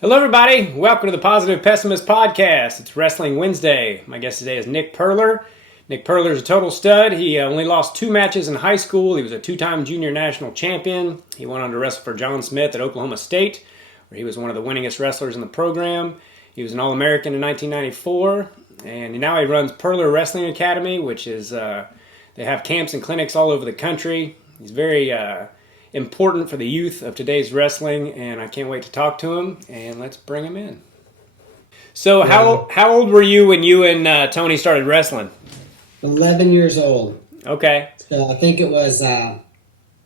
Hello, everybody. Welcome to the Positive Pessimist Podcast. It's Wrestling Wednesday. My guest today is Nick Perler. Nick Perler is a total stud. He only lost 2 matches in high school. He was a 2-time junior national champion. He went on to wrestle for John Smith at Oklahoma State, where he was one of the winningest wrestlers in the program. He was an All-American in 1994, and now he runs Purler Wrestling Academy, which is, they have camps and clinics all over the country. He's very important for the youth of today's wrestling, and I can't wait to talk to him, and let's bring him in. So how old were you when you and Tony started wrestling? 11 years old. Okay. So I think it was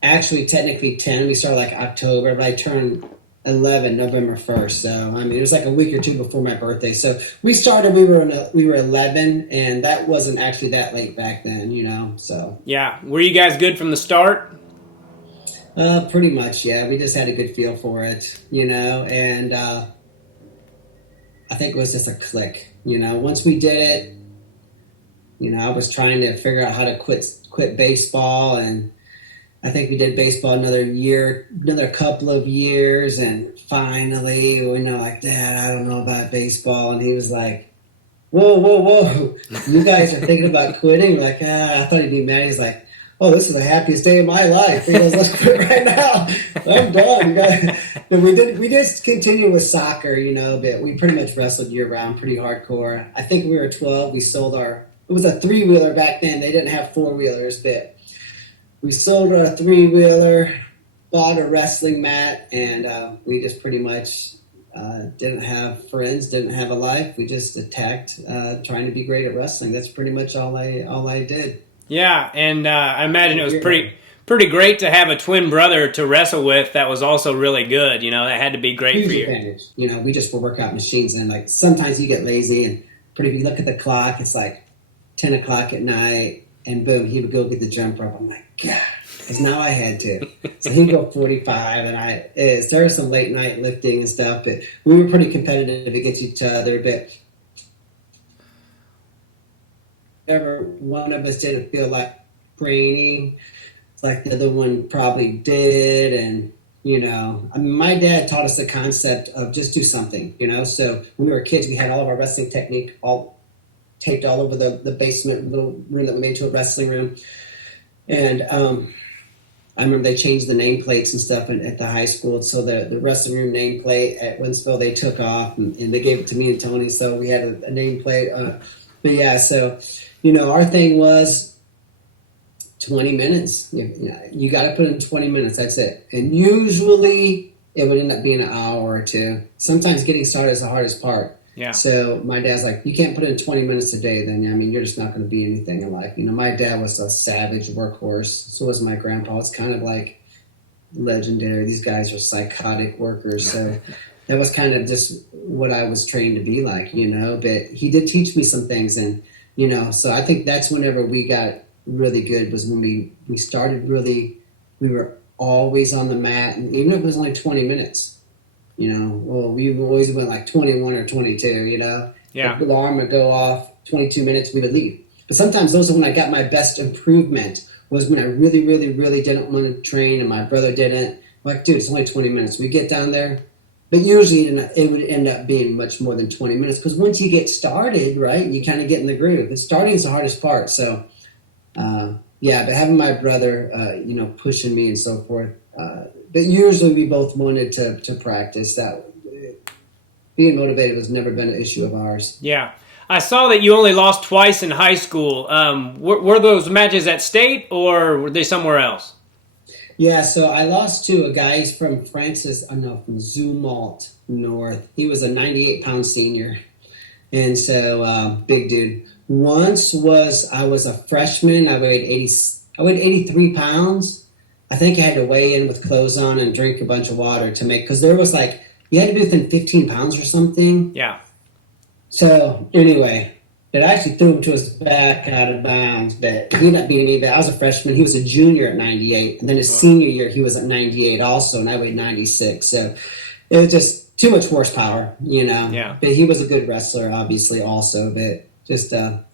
actually technically 10. We started like October, but I turned 11 November 1st. So, I mean, it was like a week or two before my birthday. So we started, we were 11, and that wasn't actually that late back then, you know, so. Yeah. Were you guys good from the start? Pretty much, yeah. We just had a good feel for it, you know, and I think it was just a click, you know. Once we did it, you know, I was trying to figure out how to quit baseball, and I think we did baseball another couple of years, and finally, you know, like, Dad, I don't know about baseball, and he was like, whoa, you guys are thinking about quitting? Like, I thought he'd be mad. He's like, oh, this is the happiest day of my life. He goes, let's quit right now. I'm done. But we did continue with soccer, you know, but we pretty much wrestled year round, pretty hardcore. I think we were 12. We sold it was a 3-wheeler back then. They didn't have 4-wheelers, but we sold our 3-wheeler, bought a wrestling mat, and we just pretty much didn't have friends, didn't have a life. We just attacked trying to be great at wrestling. That's pretty much all I did. Yeah, and I imagine it was pretty great to have a twin brother to wrestle with that was also really good. You know, that had to be great Huge for you. advantage. You know, we just were workout machines, and like sometimes you get lazy, and if you look at the clock, it's like 10 o'clock at night, and boom, he would go get the jump rope. I'm like, God, because now I had to. So he'd go 45, and there was some late night lifting and stuff, but we were pretty competitive against each other, but ever one of us didn't feel like training, it's like the other one probably did. And, you know, I mean, my dad taught us the concept of just do something, you know. So when we were kids, we had all of our wrestling technique all taped all over the basement little room that we made to a wrestling room. And I remember they changed the nameplates and stuff at the high school. So the wrestling room nameplate at Winsville, they took off, and they gave it to me and Tony. So we had a nameplate. But yeah, so, you know, our thing was 20 minutes. You got to put in 20 minutes. That's it. And usually it would end up being an hour or two. Sometimes getting started is the hardest part. Yeah. So my dad's like, you can't put in 20 minutes a day then. I mean, you're just not going to be anything in life. You know, my dad was a savage workhorse. So was my grandpa. It's kind of like legendary. These guys are psychotic workers. So that was kind of just what I was trained to be like, you know. But he did teach me some things, and you know, so I think that's whenever we got really good was when we started really, we were always on the mat, and even if it was only 20 minutes, you know, well, we always went like 21 or 22, you know. Yeah. The alarm would go off, 22 minutes, we would leave. But sometimes those are when I got my best improvement, was when I really, really, really didn't want to train, and my brother didn't. I'm like, dude, it's only 20 minutes. We get down there. But usually it would end up being much more than 20 minutes, because once you get started, right, you kind of get in the groove. And starting is the hardest part. So, yeah, but having my brother, you know, pushing me and so forth. But usually we both wanted to practice. That being motivated has never been an issue of ours. Yeah. I saw that you only lost twice in high school. Were those matches at state, or were they somewhere else? Yeah, so I lost to a guy from from Zumwalt North. He was a 98-pound senior, and so big dude. Once I was a freshman. I weighed 83 pounds. I think I had to weigh in with clothes on and drink a bunch of water to make, because there was like, you had to be within 15 pounds or something. Yeah. So anyway, it actually threw him to his back out of bounds, but he ended up beating me. But I was a freshman. He was a junior at 98. And then his senior year, he was at 98 also, and I weighed 96. So it was just too much horsepower, you know. Yeah. But he was a good wrestler, obviously, also. But just a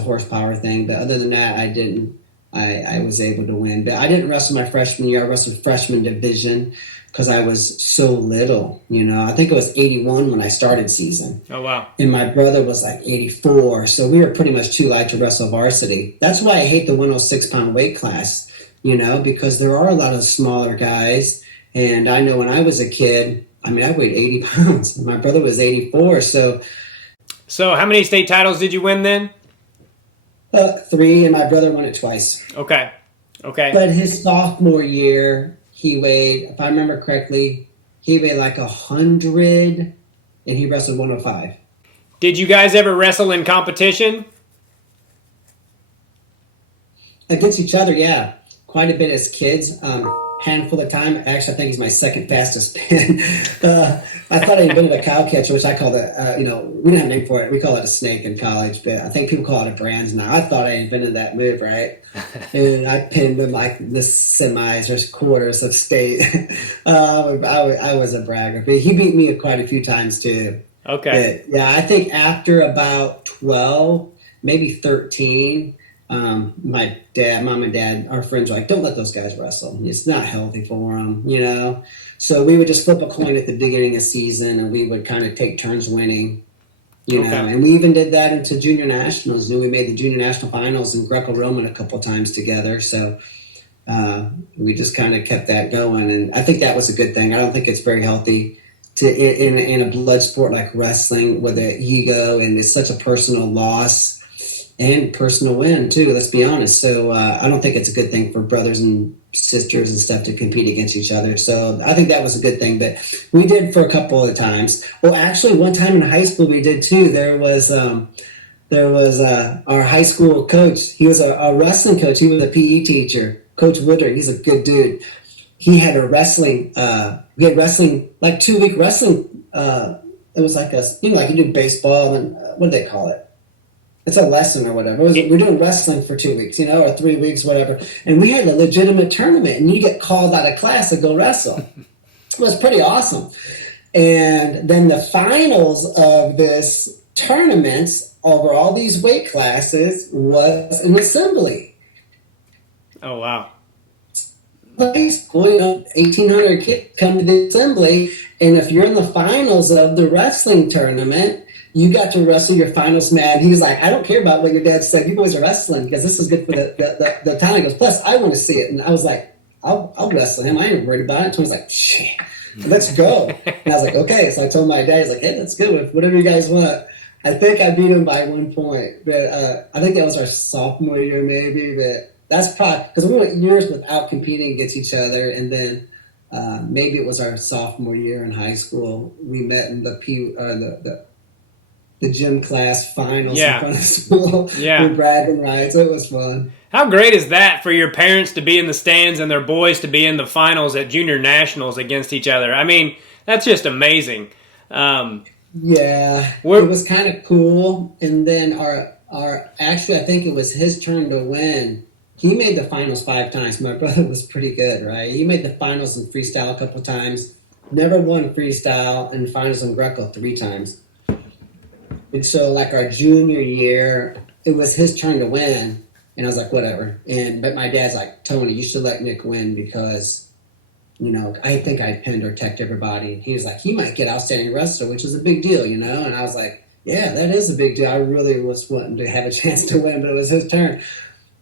horsepower thing. But other than that, I didn't I was able to win. But I didn't wrestle my freshman year. I wrestled freshman division because I was so little. I think it was 81 when I started season. Oh, wow. And my brother was like 84. So we were pretty much too light to wrestle varsity. That's why I hate the 106-pound weight class, because there are a lot of smaller guys. And I know when I was a kid, I weighed 80 pounds. My brother was 84. So how many state titles did you win then? 3, and my brother won it twice. Okay. But his sophomore year, he weighed, if I remember correctly, he weighed like 100, and he wrestled 105. Did you guys ever wrestle in competition? Against each other, yeah. Quite a bit as kids. Handful of time. Actually, I think he's my second fastest pin. I thought I invented a cow catcher, which I called it, we didn't have a name for it. We call it a snake in college, but I think people call it a brands now. I thought I invented that move, right? And I pinned with like the semis or quarters of state. I was a bragger, but he beat me quite a few times too. Okay. But, yeah, I think after about 12, maybe 13, my mom and dad, our friends were like, don't let those guys wrestle. It's not healthy for them, So we would just flip a coin at the beginning of season, and we would kind of take turns winning, you know. And we even did that into junior nationals. We made the junior national finals in Greco-Roman a couple of times together. So we just kind of kept that going, and I think that was a good thing. I don't think it's very healthy to in a blood sport like wrestling with the ego, and it's such a personal loss. And personal win, too, let's be honest. So I don't think it's a good thing for brothers and sisters and stuff to compete against each other. So I think that was a good thing. But we did for a couple of times. Well, actually, one time in high school we did, too. There was our high school coach. He was a wrestling coach. He was a PE teacher, Coach Woodard. He's a good dude. He had a wrestling, like 2-week wrestling. It was like like you do baseball, and what do they call it? It's a lesson or whatever. We're doing wrestling for 2 weeks, or 3 weeks, whatever. And we had a legitimate tournament, and you get called out of class to go wrestle. It was pretty awesome. And then the finals of this tournament over all these weight classes was an assembly. Oh, wow. High school, 1,800 kids come to the assembly, and if you're in the finals of the wrestling tournament, you got to wrestle your finals match. He was like, I don't care about what your dad said. You boys are wrestling because this is good for the town. He goes, plus, I want to see it. And I was like, I'll wrestle him. I ain't worried about it. Tony's like, shit, let's go. And I was like, okay. So I told my dad, he's like, hey, let's go with whatever you guys want. I think I beat him by 1 point. But I think that was our sophomore year maybe. But that's probably because we went years without competing against each other. And then maybe it was our sophomore year in high school. We met in the gym class finals in front of school. Yeah. With bragging rights. It was fun. How great is that for your parents to be in the stands and their boys to be in the finals at junior nationals against each other? I mean, that's just amazing. Yeah, it was kind of cool. And then actually, I think it was his turn to win. He made the finals 5 times. My brother was pretty good, right? He made the finals in freestyle a couple times. Never won freestyle, and finals in Greco 3 times. And so, like, our junior year, it was his turn to win. And I was like, whatever. But my dad's like, Tony, you should let Nick win because, I think I pinned or teched everybody. And he was like, he might get outstanding wrestler, which is a big deal, And I was like, yeah, that is a big deal. I really was wanting to have a chance to win, but it was his turn.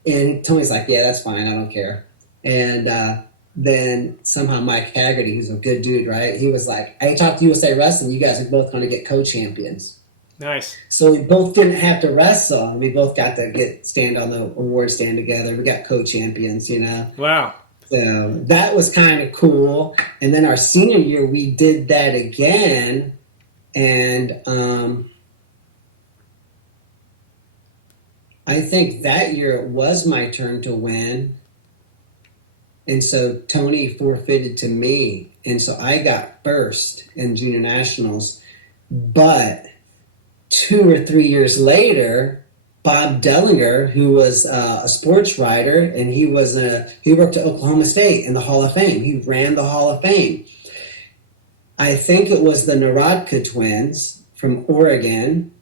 And Tony's like, yeah, that's fine. I don't care. And then somehow Mike Haggerty, who's a good dude, right? He was like, I talked to USA Wrestling. You guys are both going to get co-champions. Nice. So we both didn't have to wrestle. We both got to stand on the award stand together. We got co-champions, Wow. So that was kind of cool. And then our senior year, we did that again. And I think that year it was my turn to win. And so Tony forfeited to me. And so I got first in junior nationals. But 2 or 3 years later, Bob Dellinger, who was a sports writer, and he worked at Oklahoma State in the Hall of Fame. He ran the Hall of Fame. I think it was the Narodka twins from Oregon,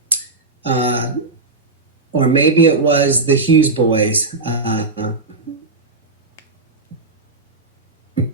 or maybe it was the Hughes boys.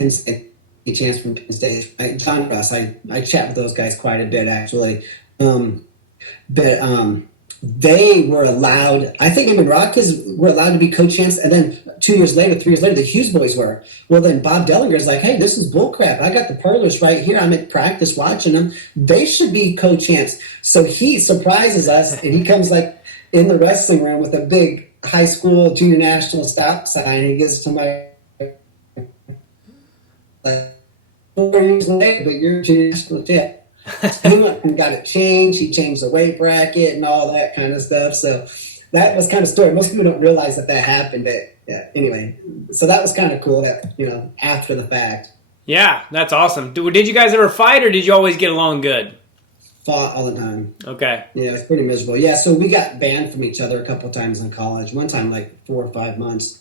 Penn State, a chance from Penn State. John Russ, I chat with those guys quite a bit, actually. But they were allowed, I think even Rockets were allowed to be co-champs, and then 3 years later, the Hughes boys were. Well, then Bob Dellinger's like, hey, this is bullcrap. I got the Perlers right here. I'm at practice watching them. They should be co-champs. So he surprises us, and he comes like in the wrestling room with a big high school junior national stop sign. He gives it to my like 4 years later, but you're junior national champ. He went and got it changed. He changed the weight bracket and all that kind of stuff. So that was kind of story. Most people don't realize that happened. But yeah, anyway, so that was kind of cool. That after the fact. Yeah, that's awesome. Did you guys ever fight, or did you always get along good? Fought all the time. Okay. Yeah, it was pretty miserable. Yeah, so we got banned from each other a couple of times in college. One time, like 4 or 5 months.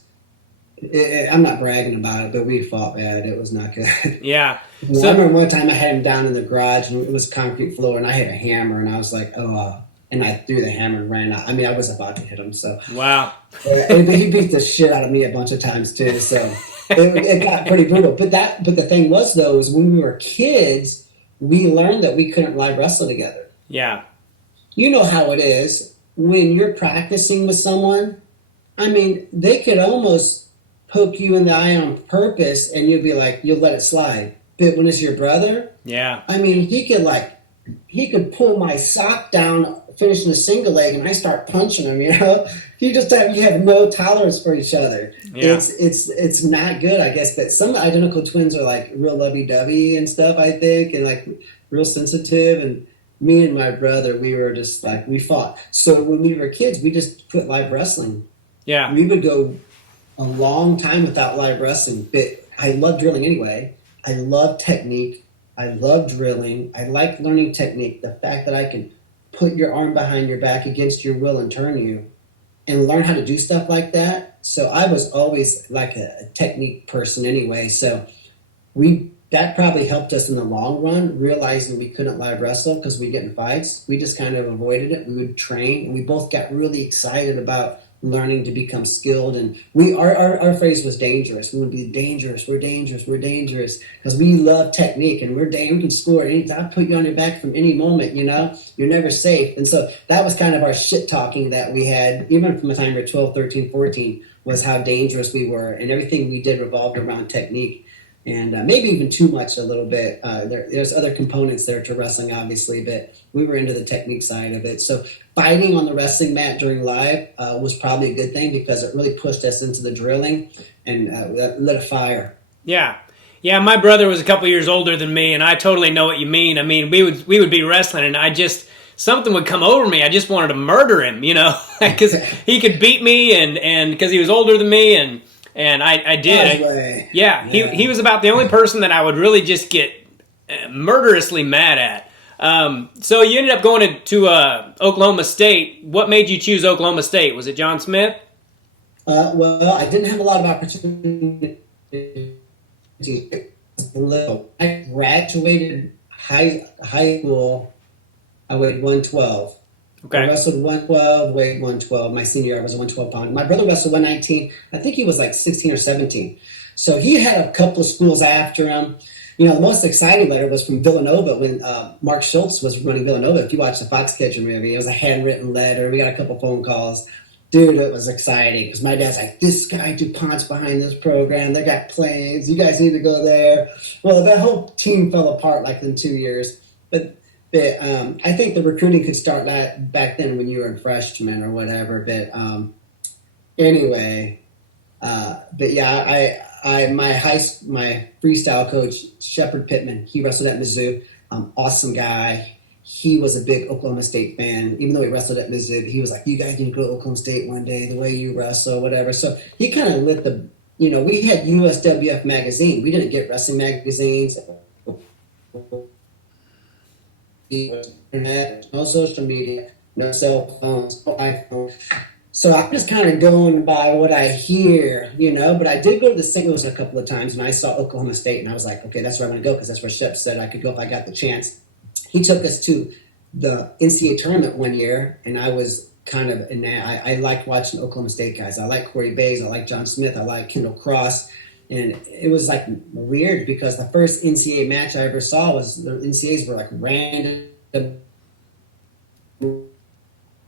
I'm not bragging about it, but we fought bad. It was not good. Yeah. So, I remember one time I had him down in the garage, and it was concrete floor, and I had a hammer, and I was like, and I threw the hammer and ran out. I mean, I was about to hit him, so. Wow. He beat the shit out of me a bunch of times, too, so it got pretty brutal. But the thing was, though, is when we were kids, we learned that we couldn't live wrestle together. Yeah. You know how it is. When you're practicing with someone, I mean, they could almost poke you in the eye on purpose, and you'll be like, you'll let it slide. But when it's your brother, yeah, I mean, he could pull my sock down, finishing a single leg, and I start punching him. You have no tolerance for each other. Yeah. It's not good, I guess. But some identical twins are like real lovey-dovey and stuff, I think, and like real sensitive. And me and my brother, we were just like, we fought. So when we were kids, we just put live wrestling. Yeah, we would go a long time without live wrestling, but I love drilling anyway. I love technique. I love drilling. I like learning technique. The fact that I can put your arm behind your back against your will and turn you and learn how to do stuff like that. So I was always like a technique person anyway. So that probably helped us in the long run, realizing we couldn't live wrestle because we get in fights. We just kind of avoided it. We would train, and we both got really excited about learning to become skilled. And our phrase was dangerous. We would be dangerous. We're dangerous. We're dangerous because we love technique, and we can score at any time. I'll put you on your back from any moment. You're never safe. And so that was kind of our shit talking that we had, even from the time we were 12, 13, 14, was how dangerous we were, and everything we did revolved around technique. And maybe even too much a little bit. There's other components there to wrestling, obviously, but we were into the technique side of it. So fighting on the wrestling mat during live was probably a good thing because it really pushed us into the drilling and lit a fire. Yeah. Yeah, my brother was a couple years older than me, and I totally know what you mean. I mean, we would be wrestling, and something would come over me. I just wanted to murder him, because he could beat me, and because he was older than me, and I did. Yeah, he was about the only person that I would really just get murderously mad at. So you ended up going to Oklahoma State. What made you choose Oklahoma State? Was it John Smith? Well, I didn't have a lot of opportunity. I graduated high school. I weighed 112. Okay. I wrestled 112, weighed 112. My senior year, I was a 112 pounder. My brother wrestled 119. I think he was like 16 or 17. So he had a couple of schools after him. The most exciting letter was from Villanova when Mark Schultz was running Villanova. If you watch the Foxcatcher movie, it was a handwritten letter. We got a couple phone calls. Dude, it was exciting because my dad's like, this guy DuPont's behind this program. They got planes. You guys need to go there. Well, that whole team fell apart like in 2 years. But I think the recruiting could start back then when you were a freshman or whatever. But anyway, but yeah, my freestyle coach, Shepard Pittman, he wrestled at Mizzou. Awesome guy. He was a big Oklahoma State fan, even though he wrestled at Mizzou. He was like, you guys need to go to Oklahoma State one day, the way you wrestle, whatever. So he kind of lit we had USWF magazine. We didn't get wrestling magazines. Internet, no social media, no cell phones, no iPhone. So I'm just kind of going by what I hear, but I did go to the St. Louis a couple of times, and I saw Oklahoma State, and I was like, okay, that's where I'm going to go because that's where Shep said I could go if I got the chance. He took us to the NCAA tournament one year, and I was kind of I liked watching Oklahoma State guys. I like Corey Bays. I like John Smith. I like Kendall Cross. And it was like weird because the first NCAA match I ever saw was the NCAAs were like random.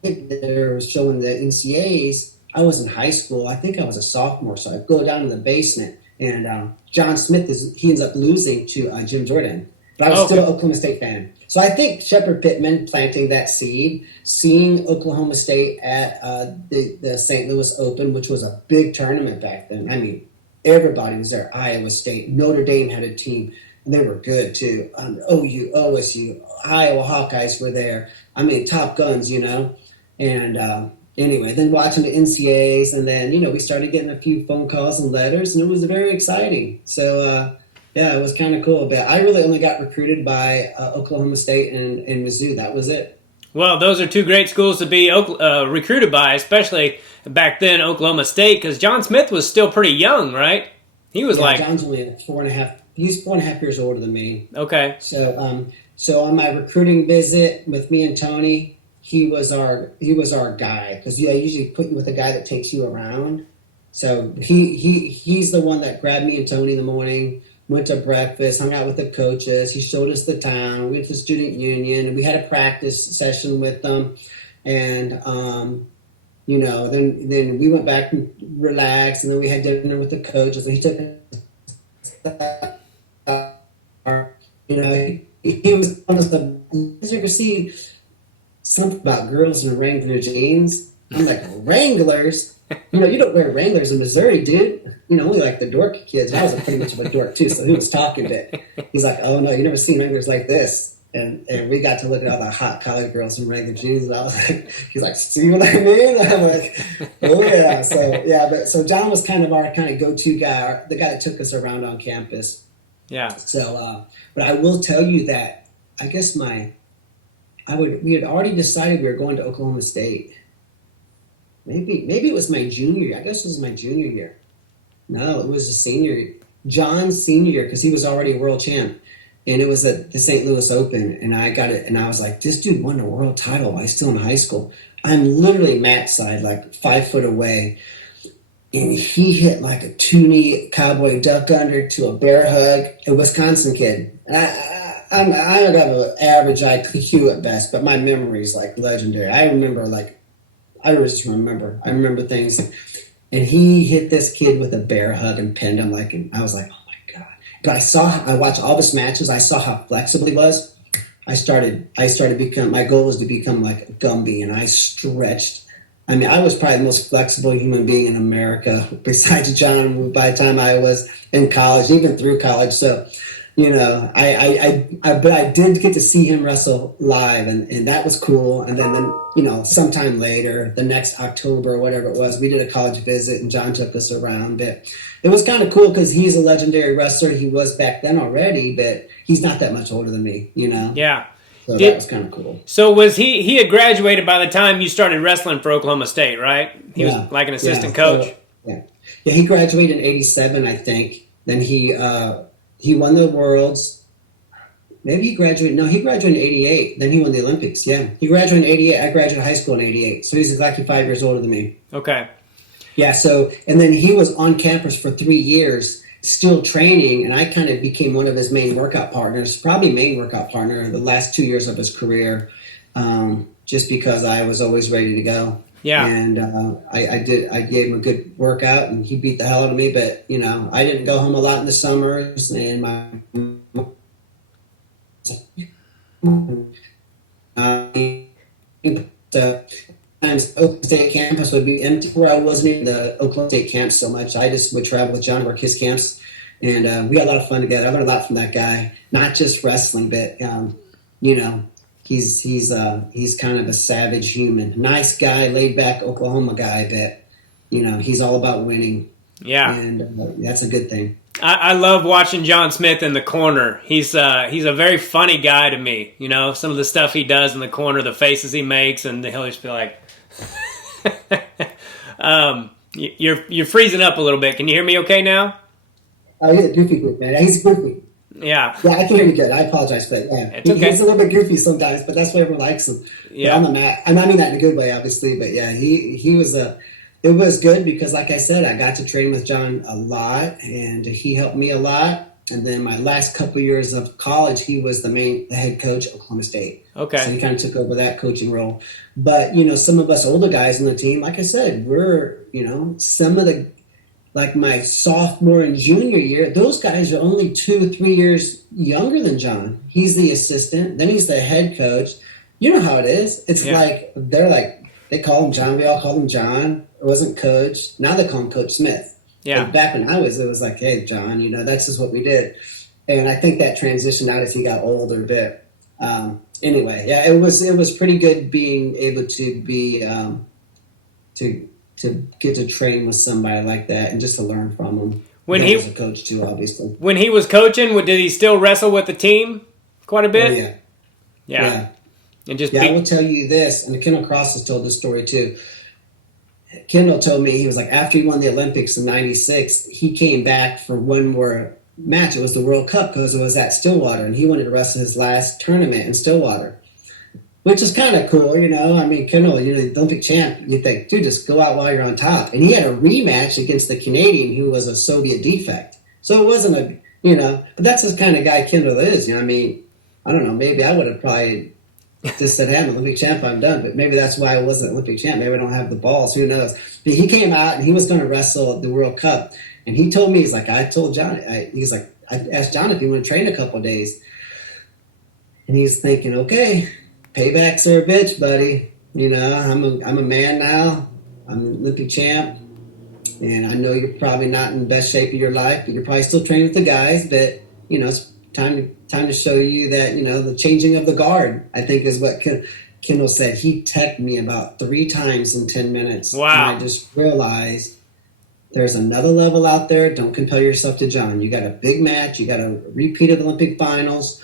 They were showing the NCAAs. I was in high school. I think I was a sophomore, so I go down to the basement, and John Smith ends up losing to Jim Jordan. But I was still an Oklahoma State fan. So I think Shepard Pittman planting that seed, seeing Oklahoma State at the St. Louis Open, which was a big tournament back then. I mean, everybody was there. Iowa State, Notre Dame had a team, and they were good too. OU, OSU, Iowa Hawkeyes were there. I mean, top guns, you know. And anyway, then watching the NCAAs, and then, you know, we started getting a few phone calls and letters, and it was very exciting. So, yeah, it was kind of cool. But I really only got recruited by Oklahoma State and Mizzou. That was it. Well, those are two great schools to be recruited by, especially back then, Oklahoma State, because John Smith was still pretty young, right? He was John's only 4.5. He's 4.5 years older than me. Okay. So, so on my recruiting visit with me and Tony, he was our guy, because I usually put you with a guy that takes you around. So he's the one that grabbed me and Tony in the morning. Went to breakfast, hung out with the coaches. He showed us the town. We went to the student union, and we had a practice session with them. And you know, then we went back and relaxed, and then we had dinner with the coaches. And he took, you know, he was one of the. As you can see, something about girls in Wrangler jeans. I'm like, Wranglers? You know, you don't wear Wranglers in Missouri, dude. You know, only like the dork kids. I was pretty much of a dork too, so he was talking to. He's like, oh no, you never seen Wranglers like this. And we got to look at all the hot college girls in Wrangler jeans, and I was like, he's like, see what I mean? And I'm like, oh yeah. So John was kind of our go-to guy, the guy that took us around on campus. Yeah. So, but I will tell you that I guess we had already decided we were going to Oklahoma State. Maybe it was my junior year. I guess it was my junior year. No, it was a senior year. John's senior year, because he was already a world champ. And it was at the St. Louis Open. And I got it. And I was like, this dude won a world title while he's still in high school. I'm literally mat side, like 5 foot away. And he hit like a two-knee cowboy duck under to a bear hug. A Wisconsin kid. And I got an average IQ at best, but my memory is like legendary. I remember things. And he hit this kid with a bear hug and pinned him and I was like, oh my God. But I watched all his matches. I saw how flexible he was. My goal was to become like a Gumby, and I stretched. I mean, I was probably the most flexible human being in America besides John by the time I was in college, even through college. So, you know, but I did get to see him wrestle live, and that was cool. And then, you know, sometime later, the next October or whatever it was, we did a college visit, and John took us around. But it was kind of cool because he's a legendary wrestler. He was back then already, but he's not that much older than me, you know? Yeah. So that was kind of cool. So was he had graduated by the time you started wrestling for Oklahoma State, right? He was like an assistant coach? So, yeah, he graduated in 87, I think. Then he won the Worlds. Maybe he graduated. No, he graduated in 88. Then he won the Olympics. Yeah. He graduated in 88. I graduated high school in 88. So he's exactly 5 years older than me. Okay. Yeah. So, and then he was on campus for 3 years, still training. And I kind of became one of his main workout partners, probably main workout partner the last 2 years of his career, just because I was always ready to go. Yeah. And I gave him a good workout, and he beat the hell out of me. But, you know, I didn't go home a lot in the summers, and my sometimes Oklahoma State campus would be empty where I wasn't in the Oklahoma State camps so much. I just would travel with John to work his camps, and we had a lot of fun together. I learned a lot from that guy, not just wrestling, but, you know, He's kind of a savage human, nice guy, laid back Oklahoma guy, but you know he's all about winning. Yeah, and that's a good thing. I love watching John Smith in the corner. He's a very funny guy to me. You know, some of the stuff he does in the corner, the faces he makes, and he'll just be like, "You're freezing up a little bit. Can you hear me okay now?" Oh, he's a goofy kid, man. He's goofy. Yeah. Yeah, I can hear you good. I apologize for that. Yeah. It's okay. He's a little bit goofy sometimes, but that's why everyone likes him. Yeah. But on the mat. I mean that in a good way, obviously, but yeah, he was It was good because, like I said, I got to train with John a lot, and he helped me a lot. And then my last couple of years of college, he was the head coach at Oklahoma State. Okay. So he kind of took over that coaching role. But, some of us older guys on the team, like I said, we're, some of the, like my sophomore and junior year, those guys are only 2-3 years younger than John. He's the assistant, then he's the head coach. You know how it is. It's they call him John. We all call him John. It wasn't Coach. Now they call him Coach Smith. Yeah. But back when it was like, hey, John, that's just what we did. And I think that transitioned out as he got older. But anyway, yeah, it was pretty good being able to be to get to train with somebody like that and just to learn from him. When he was a coach too, obviously. When he was coaching, did he still wrestle with the team quite a bit? Oh, yeah. Yeah. And I will tell you this, and Kendall Cross has told this story too. Kendall told me, he was like, after he won the Olympics in '96, he came back for one more match. It was the World Cup because it was at Stillwater, and he wanted to wrestle his last tournament in Stillwater, which is kind of cool, I mean, Kendall, the Olympic champ, you think, dude, just go out while you're on top. And he had a rematch against the Canadian who was a Soviet defect. So it wasn't but that's the kind of guy Kendall is. I mean, I don't know, maybe I would have probably just said, hey, I'm an Olympic champ, I'm done. But maybe that's why I wasn't an Olympic champ. Maybe I don't have the balls. Who knows? But he came out and he was going to wrestle at the World Cup. And he told me, he's like, I told John, I asked John if he wanted to train a couple of days. And he's thinking, okay, paybacks are a bitch, buddy. I'm a man now. I'm an Olympic champ. And I know you're probably not in the best shape of your life, but you're probably still training with the guys. But, it's time to show you that, the changing of the guard, I think is what Kendall said. He teched me about 3 times in 10 minutes. Wow. And I just realized there's another level out there. Don't compare yourself to John. You got a big match. You got a repeated Olympic finals.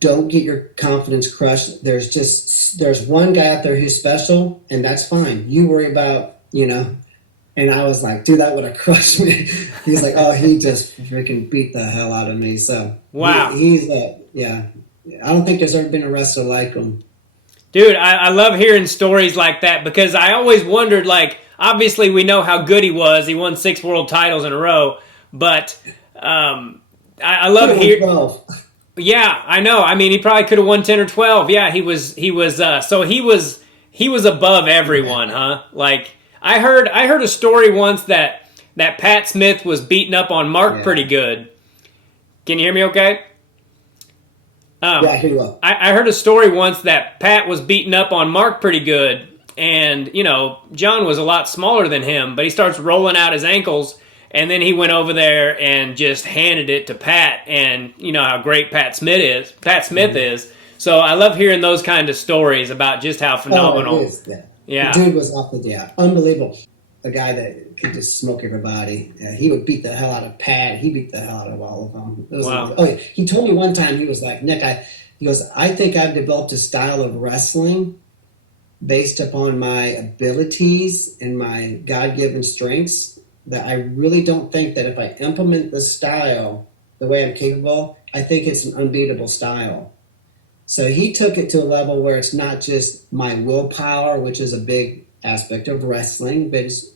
Don't get your confidence crushed. There's one guy out there who's special, and that's fine. You worry about, And I was like, dude, that would have crushed me. He's like, oh, he just freaking beat the hell out of me. So, wow. He's I don't think there's ever been a wrestler like him. Dude, I love hearing stories like that because I always wondered, like, obviously we know how good he was. He won 6 world titles in a row. But I love hearing... Yeah, I know. I mean, he probably could have won 10 or 12. Yeah, he was above everyone, huh? Like... I heard a story once that Pat Smith was beating up on Mark pretty good. Can you hear me okay? Yeah, I hear you well. I heard a story once that Pat was beating up on Mark pretty good, and, John was a lot smaller than him, but he starts rolling out his ankles, and then he went over there and just handed it to Pat, and you know how great Pat Smith is. So I love hearing those kind of stories about just how phenomenal. Oh, it is, yeah. Yeah. The dude was unbelievable. A guy that could just smoke everybody. Yeah, he would beat the hell out of Pat. He beat the hell out of all of them. Wow. He told me one time, he was like, Nick, I think I've developed a style of wrestling based upon my abilities and my God-given strengths that I really don't think that if I implement the style the way I'm capable, I think it's an unbeatable style. So he took it to a level where it's not just my willpower, which is a big aspect of wrestling, but it's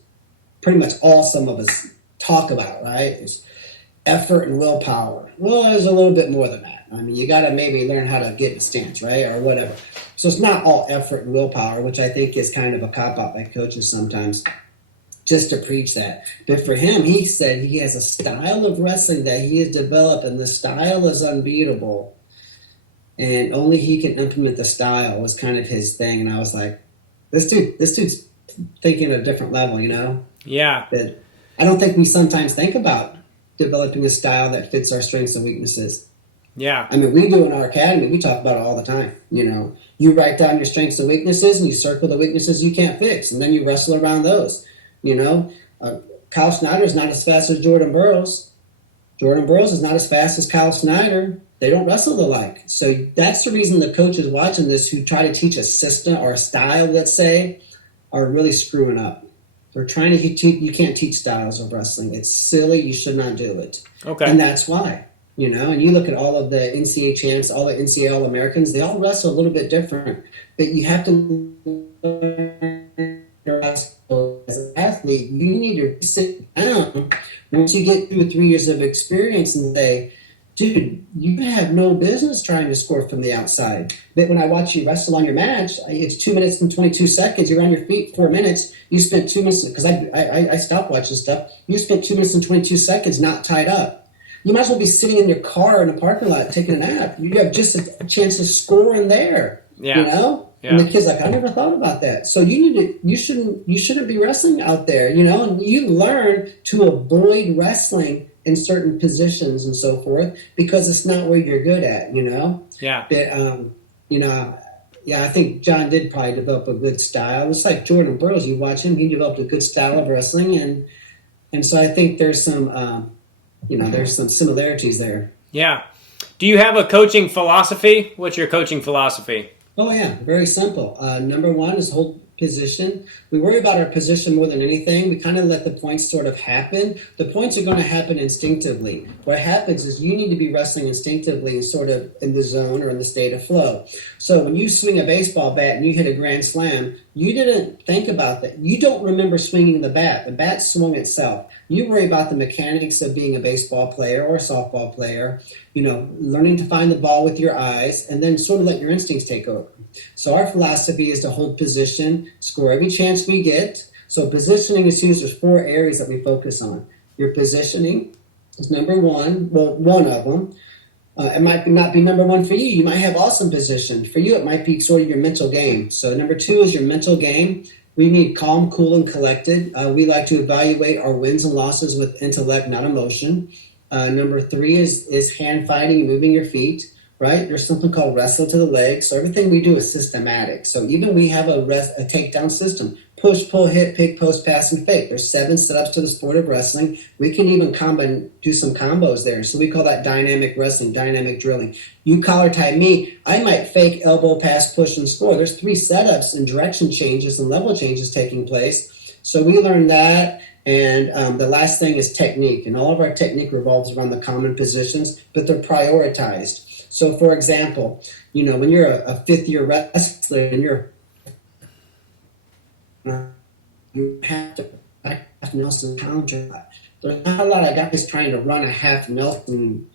pretty much all some of us talk about, right? It's effort and willpower. Well, there's a little bit more than that. I mean, you got to maybe learn how to get in stance, right? Or whatever. So it's not all effort and willpower, which I think is kind of a cop-out by coaches sometimes, just to preach that. But for him, he said he has a style of wrestling that he has developed, and the style is unbeatable. And only he can implement the style was kind of his thing. And I was like, this dude's thinking at a different level, you know? Yeah. But I don't think we sometimes think about developing a style that fits our strengths and weaknesses. Yeah. I mean, we do in our academy. We talk about it all the time. You know, you write down your strengths and weaknesses, and you circle the weaknesses you can't fix, and then you wrestle around those. You know, Kyle Snyder is not as fast as Jordan Burroughs. Jordan Burroughs is not as fast as Kyle Snyder. They don't wrestle alike. So that's the reason the coaches watching this who try to teach a system or a style, let's say, are really screwing up. They're trying to teach, you can't teach styles of wrestling. It's silly. You should not do it. Okay. And that's why, you know, and you look at all of the NCAA champs, all the NCAA All-Americans, they all wrestle a little bit different. But you have to learn as an athlete, you need to sit down once you get 2 or 3 years of experience and say, dude, you have no business trying to score from the outside. But when I watch you wrestle on your match, it's 2 minutes and 22 seconds. You're on your feet 4 minutes. You spent 2 minutes, because I stopped watching stuff. You spent 2 minutes and 22 seconds not tied up. You might as well be sitting in your car in a parking lot taking a nap. You have just a chance to score in there. Yeah. You know? Yeah. And the kid's like, I never thought about that. So you shouldn't be wrestling out there, you know, and you learn to avoid wrestling in certain positions and so forth because it's not where you're good at, you know? Yeah. But, you know, yeah, I think John did probably develop a good style. It's like Jordan Burroughs. You watch him, he developed a good style of wrestling. And so I think there's some, there's some similarities there. Yeah. Do you have a coaching philosophy? What's your coaching philosophy? Oh, yeah, very simple. Number one is hold position. We worry about our position more than anything. We kind of let the points sort of happen. The points are going to happen instinctively. What happens is you need to be wrestling instinctively and sort of in the zone or in the state of flow. So when you swing a baseball bat and you hit a grand slam, you didn't think about that. You don't remember swinging the bat. The bat swung itself. You worry about the mechanics of being a baseball player or a softball player, you know, learning to find the ball with your eyes and then sort of let your instincts take over. So our philosophy is to hold position, score every chance we get. So positioning is used. There's 4 areas that we focus on. Your positioning is number one. Well, one of them. It might not be number one for you. You might have awesome position. For you, it might be sort of your mental game. So number 2 is your mental game. We need calm, cool, and collected. We like to evaluate our wins and losses with intellect, not emotion. Number 3 is hand fighting, moving your feet. Right? There's something called wrestle to the leg. So everything we do is systematic. So even we have a takedown system. Push, pull, hit, pick, post, pass, and fake. There's 7 setups to the sport of wrestling. We can even do some combos there. So we call that dynamic wrestling, dynamic drilling. You collar tie me, I might fake, elbow, pass, push, and score. There's 3 setups and direction changes and level changes taking place. So we learned that. And the last thing is technique. And all of our technique revolves around the common positions, but they're prioritized. So, for example, you know, when you're a 5th-year wrestler and you have to half Nelson counter. There's not a lot of guys trying to run a half Nelson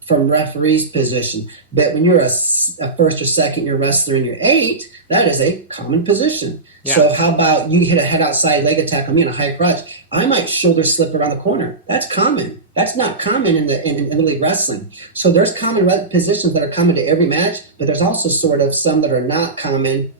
from referee's position. But when you're a 1st or 2nd-year wrestler and you're 8, that is a common position. Yeah. So how about you hit a head outside leg attack on me in a high crotch? I might shoulder slip around the corner. That's common. That's not common in the league wrestling. So there's common positions that are common to every match, but there's also sort of some that are not common.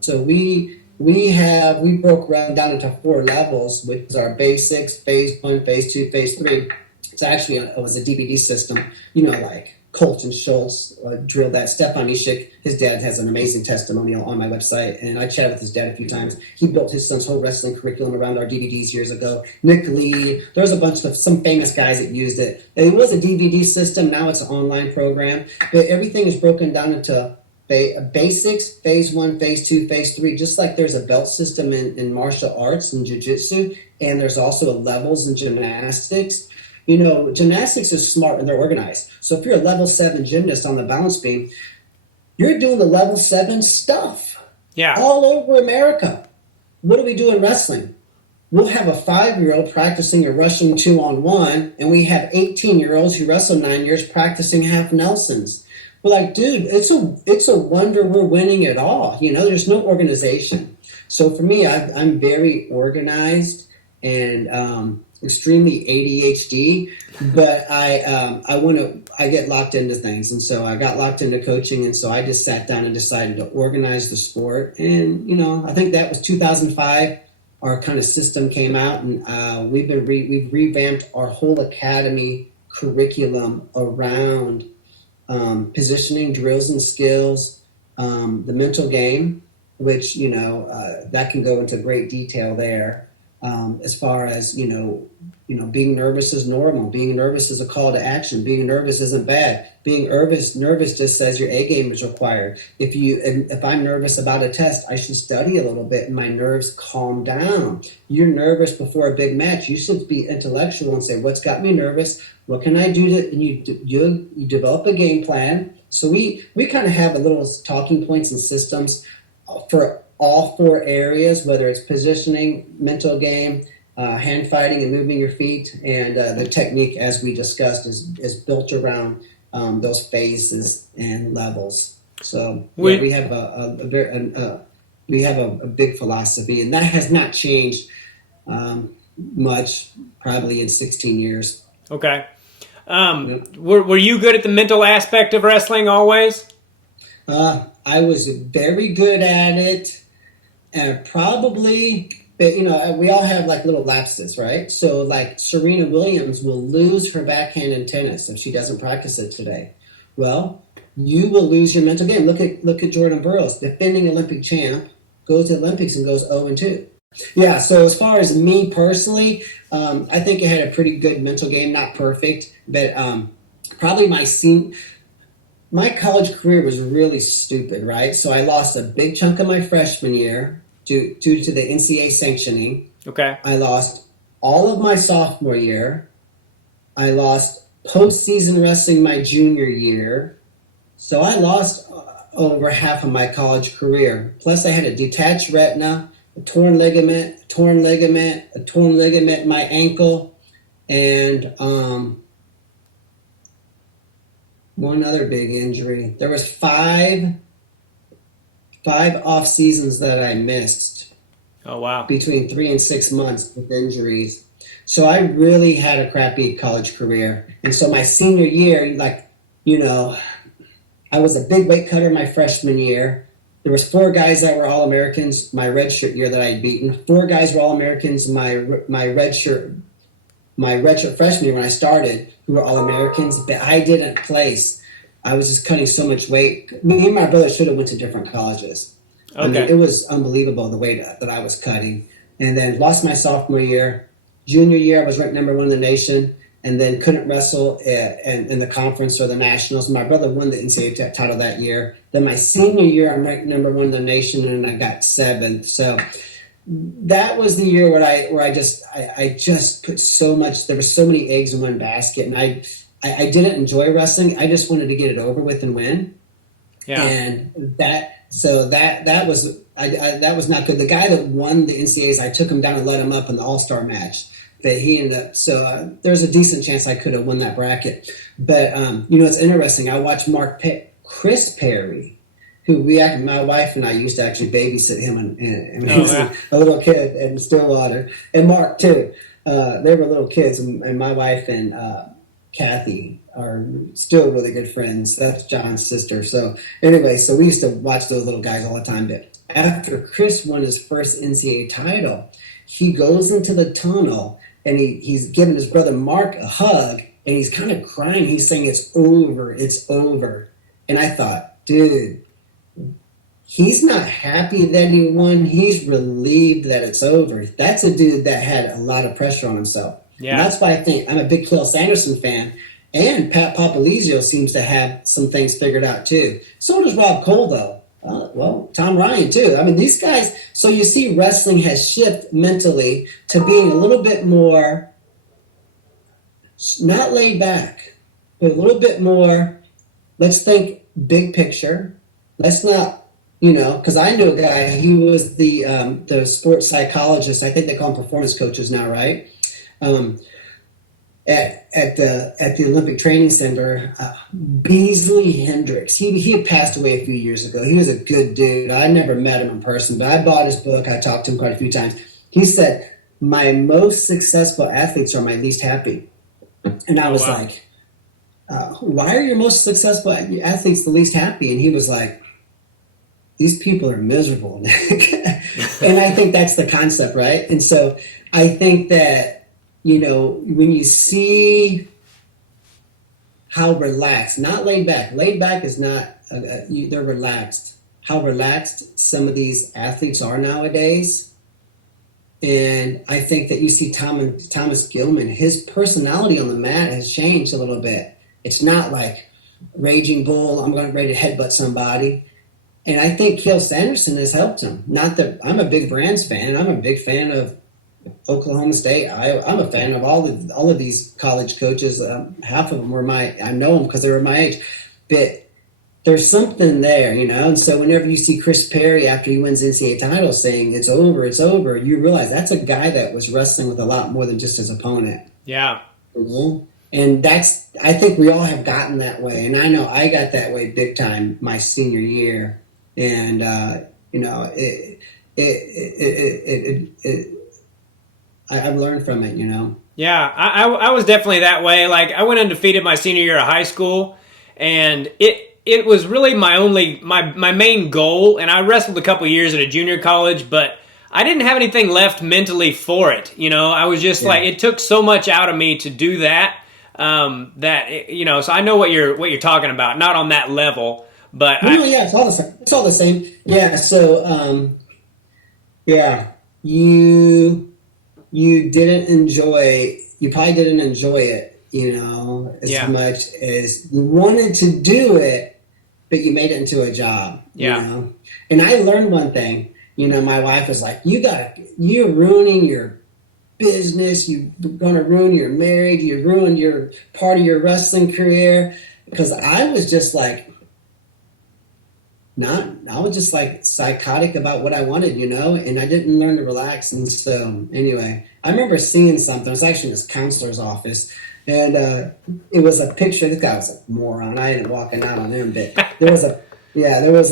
So we broke down into 4 levels, which is our basics, phase 1, phase 2, phase 3. It's actually it was a DVD system, you know, like Colton Schultz drilled that. Stefan Ishik, his dad has an amazing testimonial on my website, and I chatted with his dad a few times. He built his son's whole wrestling curriculum around our DVDs years ago. Nick Lee, there's a bunch of some famous guys that used it. It was a DVD system, now it's an online program, but everything is broken down into basics, phase 1, phase 2, phase 3, just like there's a belt system in martial arts and jiu-jitsu, and there's also levels in gymnastics. You know, gymnastics is smart and they're organized. So if you're a level 7 gymnast on the balance beam, you're doing the level 7 stuff. Yeah. All over America. What do we do in wrestling? We'll have a 5-year-old practicing a Russian 2-on-1, and we have 18-year-olds who wrestle 9 years practicing half Nelsons. We're like, dude, it's a wonder we're winning it all. You know, there's no organization. So for me, I'm very organized and extremely ADHD, but I get locked into things. And so I got locked into coaching. And so I just sat down and decided to organize the sport. And, you know, I think that was 2005. Our kind of system came out, and we've revamped our whole academy curriculum around positioning, drills and skills, the mental game, which, you know, that can go into great detail there. As far as, you know, being nervous is normal. Being nervous is a call to action. Being nervous isn't bad. Being nervous just says your A game is required. If I'm nervous about a test, I should study a little bit and my nerves calm down. You're nervous before a big match. You should be intellectual and say, what's got me nervous? What can I do to, and you develop a game plan. So we kind of have a little talking points and systems for all 4 areas, whether it's positioning, mental game, hand fighting and moving your feet, and the technique, as we discussed, is built around those phases and levels. So we have a big philosophy, and that has not changed much, probably in 16 years. Okay. Were you good at the mental aspect of wrestling always? I was very good at it, and probably, we all have like little lapses, right? So like Serena Williams will lose her backhand in tennis if she doesn't practice it today. Well, you will lose your mental game. Look at Jordan Burroughs, defending Olympic champ, goes to the Olympics and goes 0-2. Yeah, so as far as me personally, I think I had a pretty good mental game, not perfect, but probably my college career was really stupid, right? So I lost a big chunk of my freshman year due to the NCAA sanctioning. Okay. I lost all of my sophomore year. I lost postseason wrestling my junior year. So I lost over half of my college career. Plus I had a detached retina, a torn ligament in my ankle, and one other big injury. There was five off seasons that I missed. Oh, wow. Between 3 and 6 months with injuries. So I really had a crappy college career. And so my senior year, I was a big weight cutter my freshman year. There was 4 guys that were All-Americans my redshirt year that I had beaten. 4 guys were All-Americans my redshirt freshman year when I started, who were All-Americans, but I didn't place. I was just cutting so much weight. Me and my brother should have went to different colleges. Okay. I mean, it was unbelievable the weight that I was cutting. And then lost my sophomore year. Junior year, I was ranked number 1 in the nation, and then couldn't wrestle in the conference or the nationals. My brother won the NCAA title that year. Then my senior year, I'm ranked number 1 in the nation, and I got 7th. So that was the year where I just put so much. There were so many eggs in one basket, and I didn't enjoy wrestling. I just wanted to get it over with and win. Yeah. And that was not good. The guy that won the NCAAs, I took him down and let him up in the All-Star match. But he ended up, so there's a decent chance I could have won that bracket. But, it's interesting. I watched Chris Perry, who my wife and I used to actually babysit him and he was a little kid in Stillwater. And Mark, too. They were little kids, and my wife and Kathy are still really good friends. That's John's sister. So anyway, so we used to watch those little guys all the time. But after Chris won his first NCAA title, he goes into the tunnel, and he's giving his brother Mark a hug, and he's kind of crying. He's saying, it's over. And I thought, dude, he's not happy that he won. He's relieved that it's over. That's a dude that had a lot of pressure on himself. Yeah. And that's why I think I'm a big Phil Sanderson fan. And Pat Popolizio seems to have some things figured out, too. So does Rob Cole, though. Tom Ryan, too. I mean, these guys, so you see wrestling has shifted mentally to being a little bit more, not laid back, but a little bit more, let's think big picture. Let's not, because I knew a guy, he was the sports psychologist. I think they call them performance coaches now, right? At the Olympic Training Center, Beasley Hendricks. He had passed away a few years ago. He was a good dude. I never met him in person, but I bought his book. I talked to him quite a few times. He said, my most successful athletes are my least happy. And I was like, why are your most successful athletes the least happy? And he was like, these people are miserable. And I think that's the concept, right? And so I think that, when you see how relaxed, not laid back is not, they're relaxed. How relaxed some of these athletes are nowadays. And I think that you see Thomas Gilman, his personality on the mat has changed a little bit. It's not like raging bull, I'm ready to headbutt somebody. And I think Phil Sanderson has helped him. Not that I'm a big Brands fan. I'm a big fan of Oklahoma State. I'm a fan of all of these college coaches. Half of them were I know them because they were my age, but there's something there, you know. And so whenever you see Chris Perry after he wins NCAA title saying it's over, you realize that's a guy that was wrestling with a lot more than just his opponent. Yeah. Mm-hmm. And I think we all have gotten that way. And I know I got that way big time my senior year. And, you know, I've learned from it, you know. Yeah, I was definitely that way. Like, I went undefeated my senior year of high school, and it was really my main goal. And I wrestled a couple years at a junior college, but I didn't have anything left mentally for it. You know, I was just like, it took so much out of me to do that. You know, so I know what you're talking about. Not on that level, but yeah, it's all the same. It's all the same. Yeah. So, yeah, you probably didn't enjoy it, you know, as much as you wanted to do it, but you made it into a job. You know? And I learned one thing. You know, my wife was like, you're ruining your business, you're going to ruin your marriage, you ruined your part of your wrestling career. Because I was just like, I was just like psychotic about what I wanted, you know, and I didn't learn to relax. And so anyway, I remember seeing something. It was actually in this counselor's office. And it was a picture. This guy was a moron. I ain't walking out on him, but there was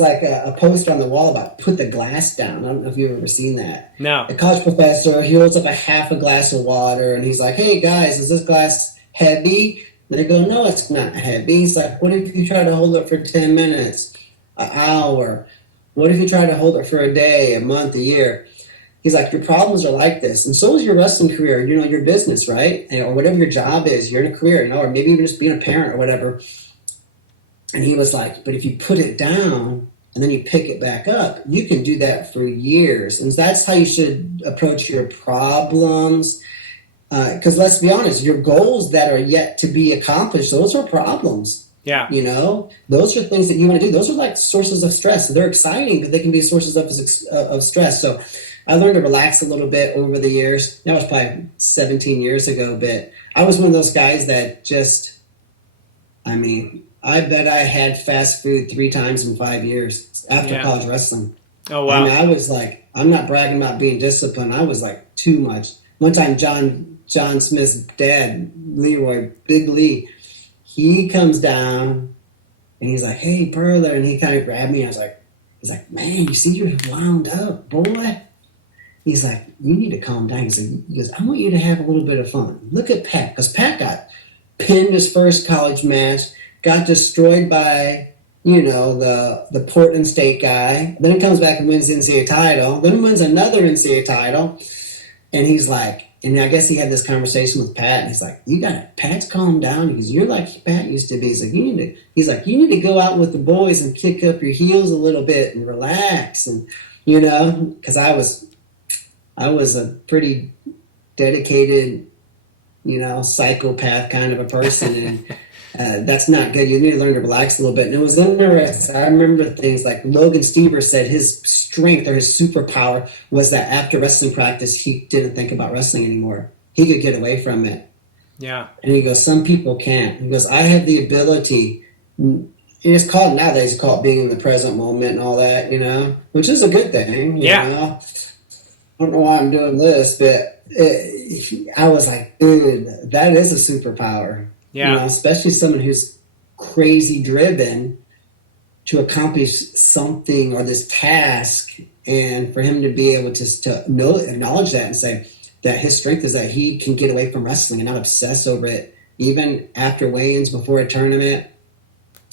like a poster on the wall about put the glass down. I don't know if you've ever seen that. No. A college professor, he holds up a half a glass of water, and he's like, hey, guys, is this glass heavy? And they go, no, it's not heavy. He's like, what if you try to hold it for 10 minutes, an hour? What if you try to hold it for a day, a month, a year? He's like, your problems are like this. And so is your wrestling career, you know, your business, right? Or whatever your job is, you're in a career, you know, or maybe even just being a parent or whatever. And he was like, but if you put it down and then you pick it back up, you can do that for years. And that's how you should approach your problems. Because let's be honest, your goals that are yet to be accomplished, those are problems. Yeah. You know, those are things that you want to do. Those are like sources of stress. They're exciting, but they can be sources of stress. So I learned to relax a little bit over the years. That was probably 17 years ago, but I was one of those guys that just, I bet I had fast food 3 times in 5 years after college wrestling. Oh, wow. I was like, I'm not bragging about being disciplined. I was like too much. One time, John Smith's dad, Leroy, Big Lee, he comes down and he's like, hey, Perler. And he kind of grabbed me. He's like, man, you see, you're wound up, boy. He's like, you need to calm down. He goes, I want you to have a little bit of fun. Look at Pat, because Pat got pinned his first college match, got destroyed by, you know, the Portland State guy. Then he comes back and wins the NCAA title. Then wins another NCAA title. And he's like, and I guess he had this conversation with Pat. And he's like, Pat's calm down. Because you're like Pat used to be. He's like, you need to go out with the boys and kick up your heels a little bit and relax. And, you know, because I was a pretty dedicated, you know, psychopath kind of a person. And that's not good. You need to learn to relax a little bit. And it was interesting. I remember things like Logan Stever said his strength or his superpower was that after wrestling practice, he didn't think about wrestling anymore. He could get away from it. Yeah. And he goes, some people can't. He goes, I have the ability. It's called nowadays, it's called being in the present moment and all that, you know, which is a good thing. You know? I don't know why I'm doing this, but I was like, dude, that is a superpower. Yeah. You know, especially someone who's crazy driven to accomplish something or this task, and for him to be able to acknowledge that and say that his strength is that he can get away from wrestling and not obsess over it, even after weigh-ins, before a tournament.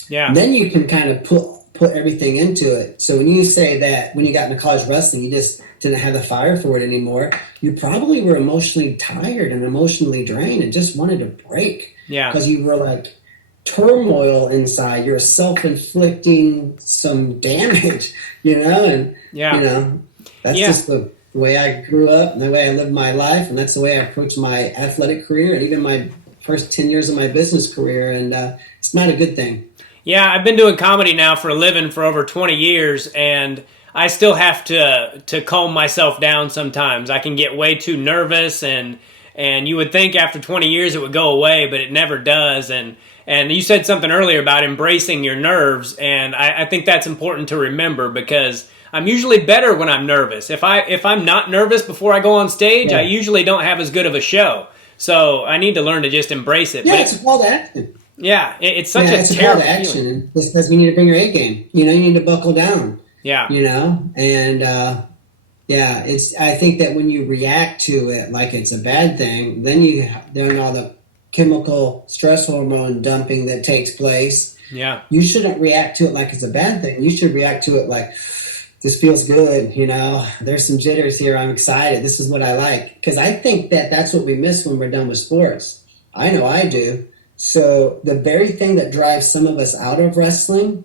Yeah. Then you can kind of put everything into it. So when you say that when you got into college wrestling, you just didn't have the fire for it anymore, you probably were emotionally tired and emotionally drained and just wanted to break. Yeah. Because you were like turmoil inside. You're self-inflicting some damage, you know? And, you know, that's just the way I grew up and the way I lived my life. And that's the way I approached my athletic career and even my first 10 years of my business career. And it's not a good thing. Yeah, I've been doing comedy now for a living for over 20 years, and I still have to calm myself down sometimes. I can get way too nervous, and you would think after 20 years it would go away, but it never does. And you said something earlier about embracing your nerves, and I think that's important to remember, because I'm usually better when I'm nervous. If I'm not nervous before I go on stage, I usually don't have as good of a show. So I need to learn to just embrace it. Yeah, it's a call to action. Yeah, it's such a terrible call to action. feeling. This says you need to bring your A game. You need to buckle down. Yeah. And I think that when you react to it like it's a bad thing, then all the chemical stress hormone dumping that takes place. Yeah. You shouldn't react to it like it's a bad thing. You should react to it like, this feels good, there's some jitters here. I'm excited. This is what I like. Because I think that that's what we miss when we're done with sports. I know I do. So the very thing that drives some of us out of wrestling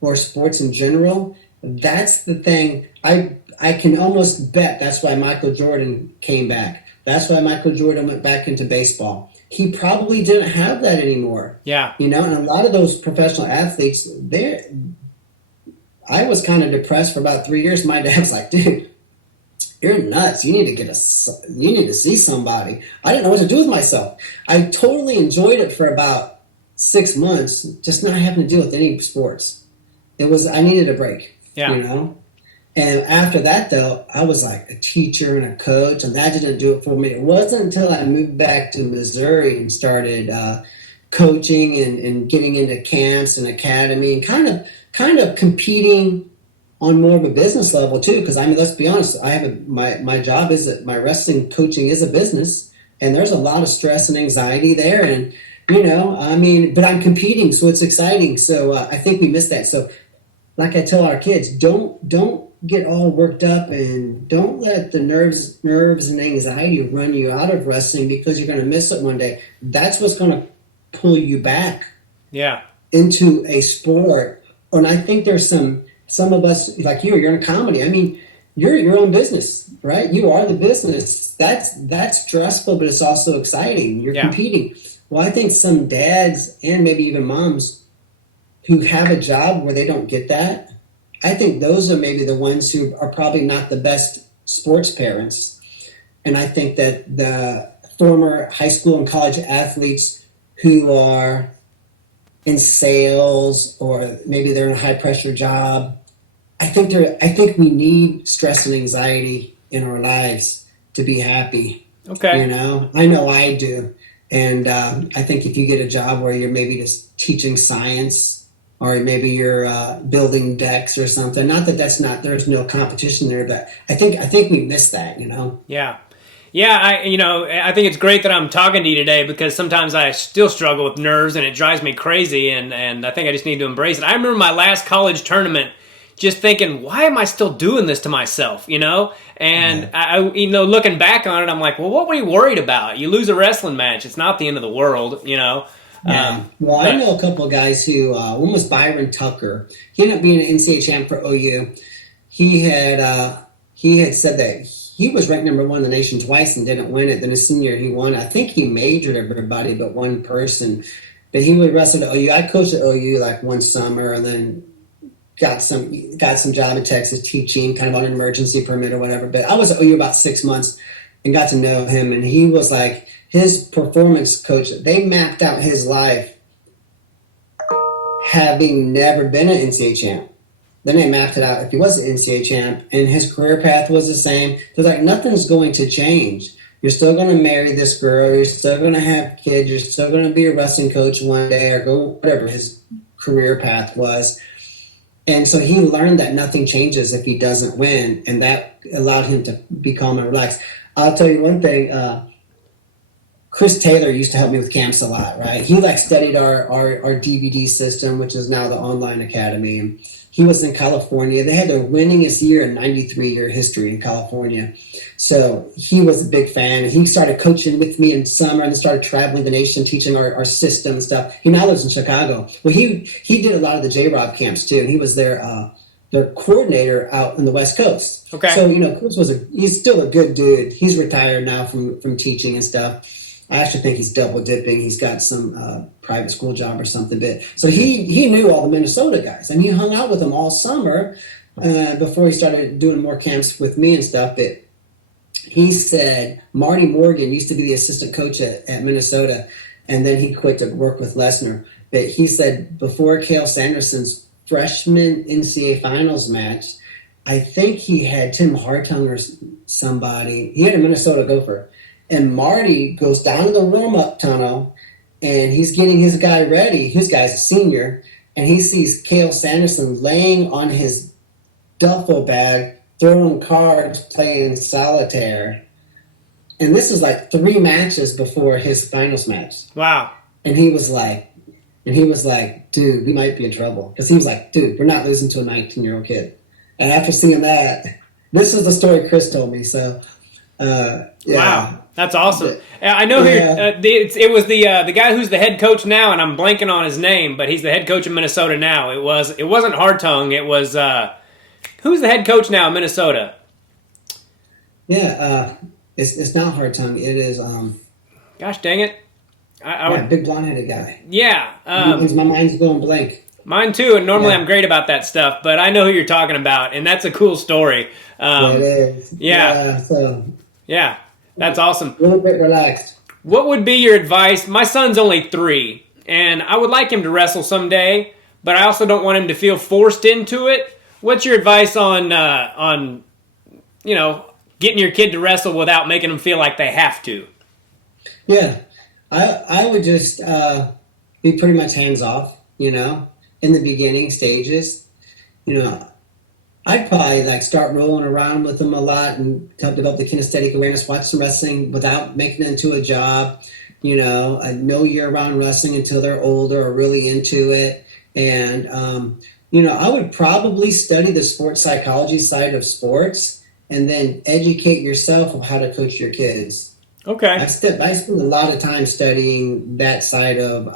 or sports in general, that's the thing. I can almost bet that's why Michael Jordan came back. That's why Michael Jordan went back into baseball. He probably didn't have that anymore. Yeah. And a lot of those professional athletes, I was kind of depressed for about 3 years. My dad's like, dude, you're nuts. You need to see somebody. I didn't know what to do with myself. I totally enjoyed it for about 6 months, just not having to deal with any sports. I needed a break, And after that, though, I was like a teacher and a coach, and that didn't do it for me. It wasn't until I moved back to Missouri and started coaching and getting into camps and academy and kind of competing on more of a business level too. Because let's be honest, I have my job is that my wrestling coaching is a business, and there's a lot of stress and anxiety there, and but I'm competing, so it's exciting. So I think we miss that. So, like I tell our kids, don't get all worked up, and don't let the nerves and anxiety run you out of wrestling, because you're going to miss it one day. That's what's going to pull you back into a sport. And I think there's some of us, like you're in comedy. I mean, you're your own business, right? You are the business. That's stressful, but it's also exciting. You're competing. Well, I think some dads and maybe even moms who have a job where they don't get that, I think those are maybe the ones who are probably not the best sports parents. And I think that the former high school and college athletes who are in sales, or maybe they're in a high pressure job, I think we need stress and anxiety in our lives to be happy. Okay. I know I do. And I think if you get a job where you're maybe just teaching science, or maybe you're building decks or something, not that there's no competition there, but I think we miss that, Yeah. Yeah, I think it's great that I'm talking to you today, because sometimes I still struggle with nerves and it drives me crazy, and I think I just need to embrace it. I remember my last college tournament just thinking, why am I still doing this to myself, And I looking back on it, I'm like, well, what were you worried about? You lose a wrestling match. It's not the end of the world, Yeah. I know a couple of guys who, one was Byron Tucker. He ended up being an NCAA champ for OU. He had said that he was ranked number one in the nation twice and didn't win it. Then his senior year, he won. I think he majored everybody but one person. But he would wrestle at OU. I coached at OU like one summer, and then got some job in Texas teaching, kind of on an emergency permit or whatever. But I was at OU about 6 months and got to know him. And he was like his performance coach. They mapped out his life having never been an NCAA champ. Then they mapped it out if he was an NCAA champ, and his career path was the same. They're like, nothing's going to change. You're still going to marry this girl. You're still going to have kids. You're still going to be a wrestling coach one day, or go whatever his career path was. And so he learned that nothing changes if he doesn't win, and that allowed him to be calm and relaxed. I'll tell you one thing. Chris Taylor used to help me with camps a lot, right? He studied our DVD system, which is now the online academy. And he was in California. They had their winningest year in 93-year history in California. So he was a big fan. He started coaching with me in summer and started traveling the nation, teaching our system and stuff. He now lives in Chicago. Well, he did a lot of the J-Rob camps too. And he was their coordinator out in the West Coast. Okay. So, Chris he's still a good dude. He's retired now from teaching and stuff. I actually think he's double dipping. He's got some private school job or something. But so he knew all the Minnesota guys, and he hung out with them all summer. before he started doing more camps with me and stuff, that he said Marty Morgan used to be the assistant coach at Minnesota, and then he quit to work with Lesnar. But he said before Cael Sanderson's freshman NCAA finals match, I think he had Tim Hartung or somebody. He had a Minnesota Gopher. And Marty goes down to the warm-up tunnel, and he's getting his guy ready. His guy's a senior, and he sees Cael Sanderson laying on his duffel bag, throwing cards, playing solitaire. And this is like 3 matches before his finals match. Wow. And he was like, dude, we might be in trouble. Because he was like, dude, we're not losing to a 19-year-old kid. And after seeing that, this is the story Chris told me. So, yeah. Wow, that's awesome. I know who it was the guy who's the head coach now, and I'm blanking on his name, but he's the head coach of Minnesota now. It wasn't Hartung. It was who's the head coach now in Minnesota? Yeah, it's not Hartung. It is. Gosh dang it! I would big blonde-headed guy. Yeah, my mind's going blank. Mine too, and normally I'm great about that stuff, but I know who you're talking about, and that's a cool story. It is. Yeah, that's awesome. A little bit relaxed. What would be your advice? My son's only 3, and I would like him to wrestle someday, but I also don't want him to feel forced into it. What's your advice on getting your kid to wrestle without making them feel like they have to? Yeah, I would just be pretty much hands off, in the beginning stages. I'd probably start rolling around with them a lot and help develop the kinesthetic awareness, watch some wrestling without making it into a job, no year-round wrestling until they're older or really into it. And, I would probably study the sports psychology side of sports and then educate yourself of how to coach your kids. Okay. I spend a lot of time studying that side of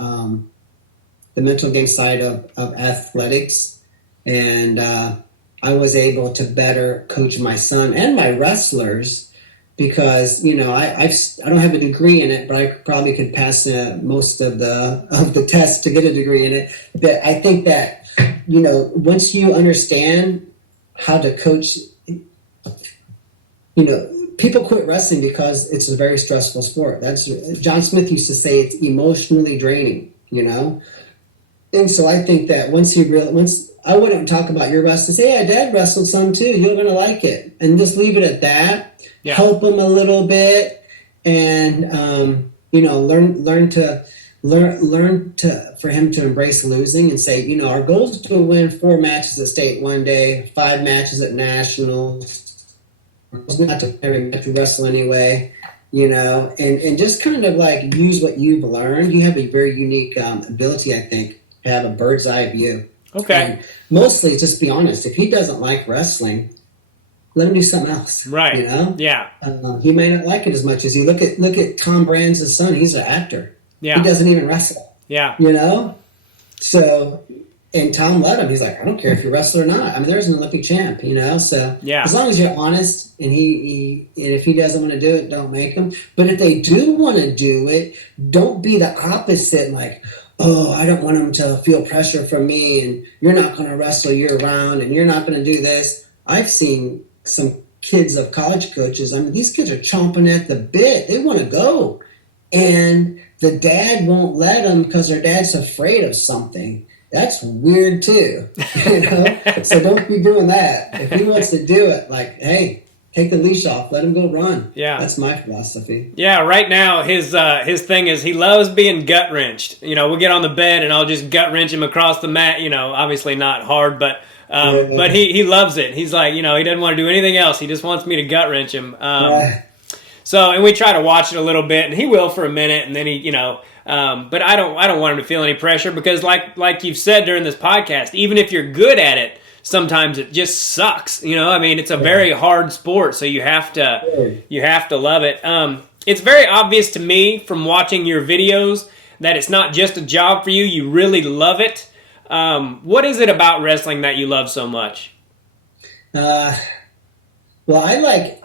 the mental game side of athletics. And I was able to better coach my son and my wrestlers because, I don't have a degree in it, but I probably could pass most of the tests to get a degree in it. But I think that, once you understand how to coach, people quit wrestling because it's a very stressful sport. That's John Smith used to say it's emotionally draining, And so I think that once I wouldn't talk about your wrestling, say, yeah, Dad wrestled some too. You're going to like it. And just leave it at that. Yeah. Help him a little bit and, learn for him to embrace losing and say, our goal is to win 4 matches at state one day, 5 matches at nationals. Not to wrestle anyway, and just kind of use what you've learned. You have a very unique ability, I think, to have a bird's eye view. Okay. And mostly, just be honest. If he doesn't like wrestling, let him do something else. Right. Yeah. He may not like it as much as you. Look at Tom Brand's son. He's an actor. Yeah. He doesn't even wrestle. Yeah. So. And Tom let him. He's like, I don't care if you wrestle or not. I mean, there's an Olympic champ, So yeah. As long as you're honest, and if he doesn't want to do it, don't make him. But if they do want to do it, don't be the opposite. Like, oh, I don't want him to feel pressure from me, and you're not going to wrestle year round, and you're not going to do this. I've seen some kids of college coaches. I mean, these kids are chomping at the bit. They want to go, and the dad won't let them because their dad's afraid of something. That's weird too, So don't be doing that. If he wants to do it, hey, take the leash off, let him go run. Yeah, that's my philosophy. Yeah, right now his thing is he loves being gut wrenched. We'll get on the bed and I'll just gut wrench him across the mat. Obviously not hard, but he loves it. He's like, he doesn't want to do anything else. He just wants me to gut wrench him. So, and we try to watch it a little bit, and he will for a minute, and then he, but I don't want him to feel any pressure because, like you've said during this podcast, even if you're good at it, sometimes it just sucks. It's a very hard sport, so you have to love it. It's very obvious to me from watching your videos that it's not just a job for you. You really love it. What is it about wrestling that you love so much? Well, I like.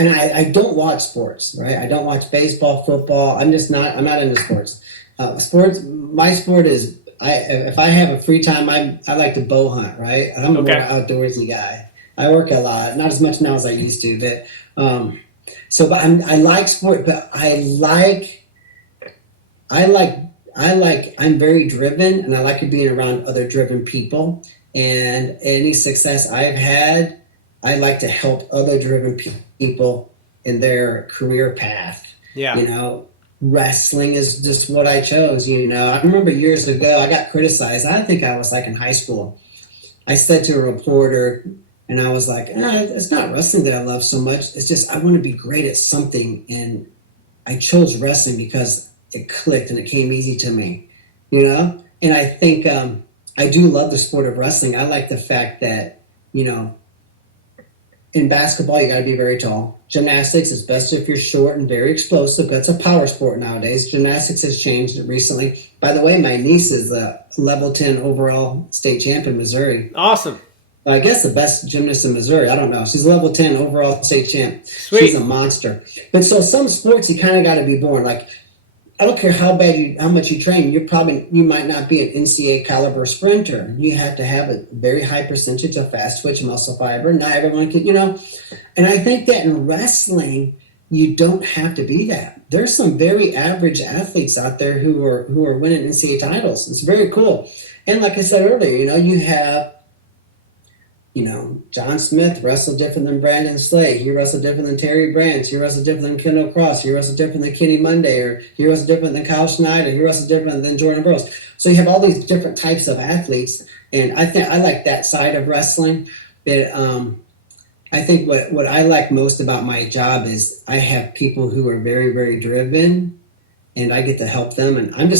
And I don't watch sports, right? I don't watch baseball, football. I'm not into sports. My sport is if I have a free time, I like to bow hunt, right? I'm a more outdoorsy guy. I work a lot, not as much now as I used to, but but I like sport, but I'm very driven, and I like being around other driven people. And any success I've had, I like to help other driven people in their career path. Yeah. You know, wrestling is just what I chose. You know, I remember years ago I got criticized. I think I was like in high school. I said to a reporter, and I was like, it's not wrestling that I love so much. It's just I want to be great at something, and I chose wrestling because it clicked and it came easy to me. You know, and I think I do love the sport of wrestling. I like the fact that, you know, in basketball, you got to be very tall. Gymnastics is best if you're short and very explosive. That's a power sport nowadays. Gymnastics has changed recently. By the way, my niece is a level 10 overall state champ in Missouri. Awesome. I guess the best gymnast in Missouri. I don't know. She's a level 10 overall state champ. Sweet. She's a monster. But so some sports you kind of got to be born. Like, I don't care how much you train. You might not be an NCAA caliber sprinter. You have to have a very high percentage of fast twitch muscle fiber. Not everyone can, you know. And I think that in wrestling, you don't have to be that. There's some very average athletes out there who are winning NCAA titles. It's very cool. And like I said earlier, you know, you have, you know, John Smith wrestled different than Brandon Slade. He wrestled different than Terry Brands. He wrestled different than Kendall Cross. He wrestled different than Kenny Monday. Or he wrestled different than Kyle Schneider. He wrestled different than Jordan Burroughs. So you have all these different types of athletes, and I think I like that side of wrestling. But I think what I like most about my job is I have people who are very, very driven, and I get to help them. And I'm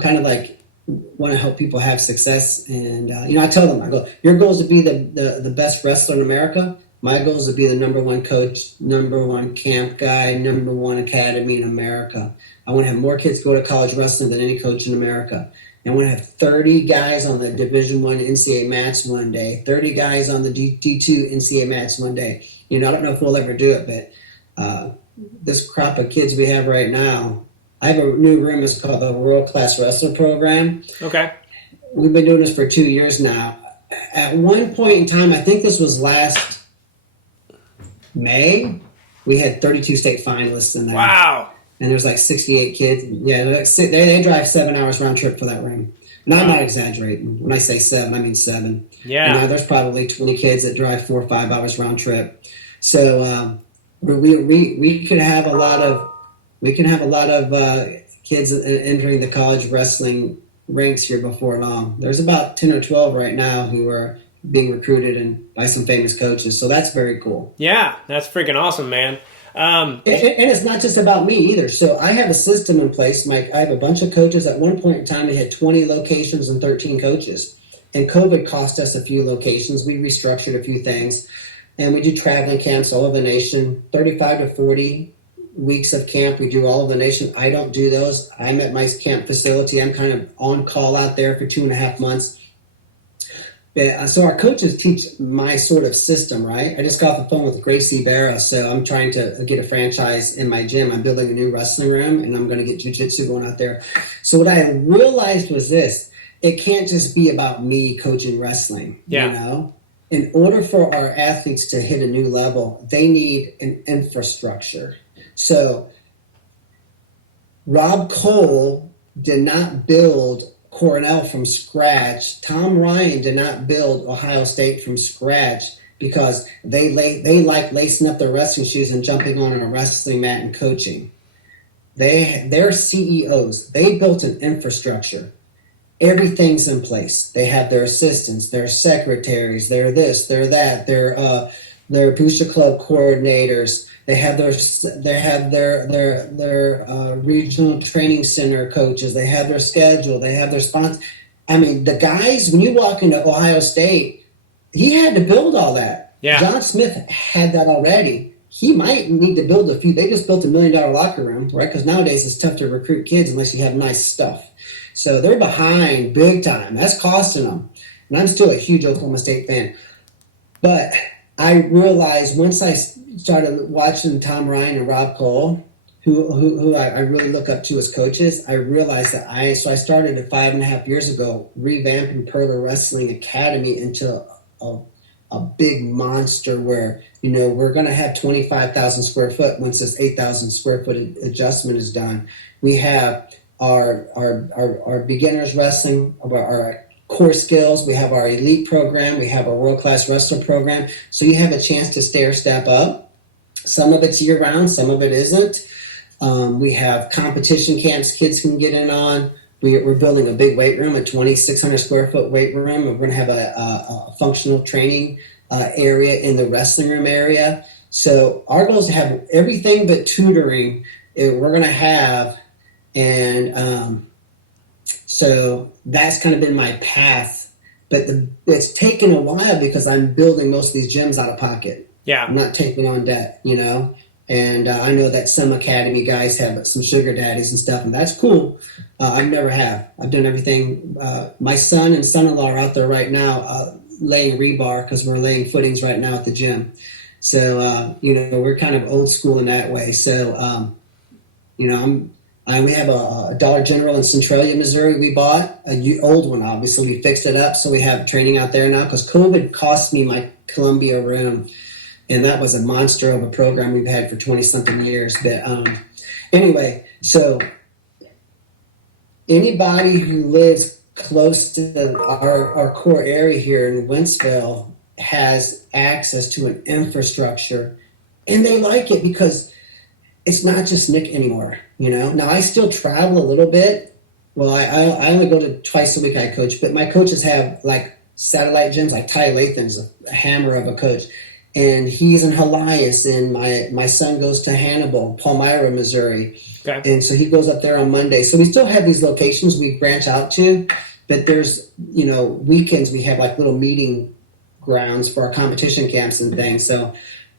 kind of like, want to help people have success. And, you know, I tell them, I go, your goal is to be the best wrestler in America. My goal is to be the number one coach, number one camp guy, number one academy in America. I want to have more kids go to college wrestling than any coach in America. And I want to have 30 guys on the Division I NCAA mats one day, 30 guys on the D2 NCAA mats one day. You know, I don't know if we'll ever do it, but this crop of kids we have right now, I have a new room. It's called the World Class Wrestler Program. Okay. We've been doing this for 2 years now. At one point in time, I think this was last May, we had 32 state finalists in there. Wow. And there's like 68 kids. Yeah, they drive 7 hours round trip for that room. And I'm not exaggerating. When I say 7, I mean 7. Yeah. You know, there's probably 20 kids that drive 4 or 5 hours round trip. So we could have a lot of kids entering the college wrestling ranks here before long. There's about 10 or 12 right now who are being recruited and by some famous coaches. So that's very cool. Yeah, that's freaking awesome, man. And it's not just about me either. So I have a system in place. I have a bunch of coaches. At one point in time, we had 20 locations and 13 coaches. And COVID cost us a few locations. We restructured a few things. And we do traveling camps all over the nation, 35 to 40 weeks of camp. We do all over the nation. I don't do those. I'm at my camp facility. I'm kind of on call out there for 2.5 months. So our coaches teach my sort of system, right? I just got off the phone with Gracie Barra, so I'm trying to get a franchise in my gym. I'm building a new wrestling room, and I'm going to get jiu-jitsu going out there. So what I realized was this. It can't just be about me coaching wrestling, you know? In order for our athletes to hit a new level, they need an infrastructure. So Rob Cole did not build Cornell from scratch. Tom Ryan did not build Ohio State from scratch because they like lacing up their wrestling shoes and jumping on a wrestling mat and coaching. They're CEOs. They built an infrastructure. Everything's in place. They have their assistants, their secretaries, they're this, they're that, their booster club coordinators. They have their regional training center coaches. They have their schedule. They have their sponsors. I mean, the guys, when you walk into Ohio State, he had to build all that. Yeah. John Smith had that already. He might need to build a few. They just built $1 million locker room, right? Because nowadays it's tough to recruit kids unless you have nice stuff. So they're behind big time. That's costing them. And I'm still a huge Oklahoma State fan. But I realized once I started watching Tom Ryan and Rob Cole, who I really look up to as coaches, I realized that I started 5.5 years ago revamping Purler Wrestling Academy into a big monster where, we're going to have 25,000 square foot once this 8,000 square foot adjustment is done. We have our beginners wrestling, our core skills. We have our elite program. We have our world-class wrestler program. So you have a chance to step up. Some of it's year-round. Some of it isn't. We have competition camps kids can get in on. We're building a big weight room, a 2,600 square foot weight room. We're going to have a functional training area in the wrestling room area. So our goal is to have everything but tutoring we're going to have. And so that's kind of been my path. But it's taken a while because I'm building most of these gyms out of pocket. Yeah. I'm not taking on debt, And I know that some academy guys have some sugar daddies and stuff, and that's cool. I never have. I've done everything. My son and son-in-law are out there right now laying rebar because we're laying footings right now at the gym. So, we're kind of old school in that way. So, we have a Dollar General in Centralia, Missouri we bought, a old one, obviously. We fixed it up, so we have training out there now because COVID cost me my Columbia room. And that was a monster of a program we've had for 20-something years. But anyway, so anybody who lives close to our core area here in Wentzville has access to an infrastructure. And they like it because it's not just Nick anymore, Now, I still travel a little bit. Well, I only go to twice a week I coach. But my coaches have, like, satellite gyms. Like Ty Lathan's a hammer of a coach. And he's in Helias, and my son goes to Hannibal, Palmyra, Missouri. Okay. And so he goes up there on Monday. So we still have these locations we branch out to, but there's, weekends we have like little meeting grounds for our competition camps and things. So,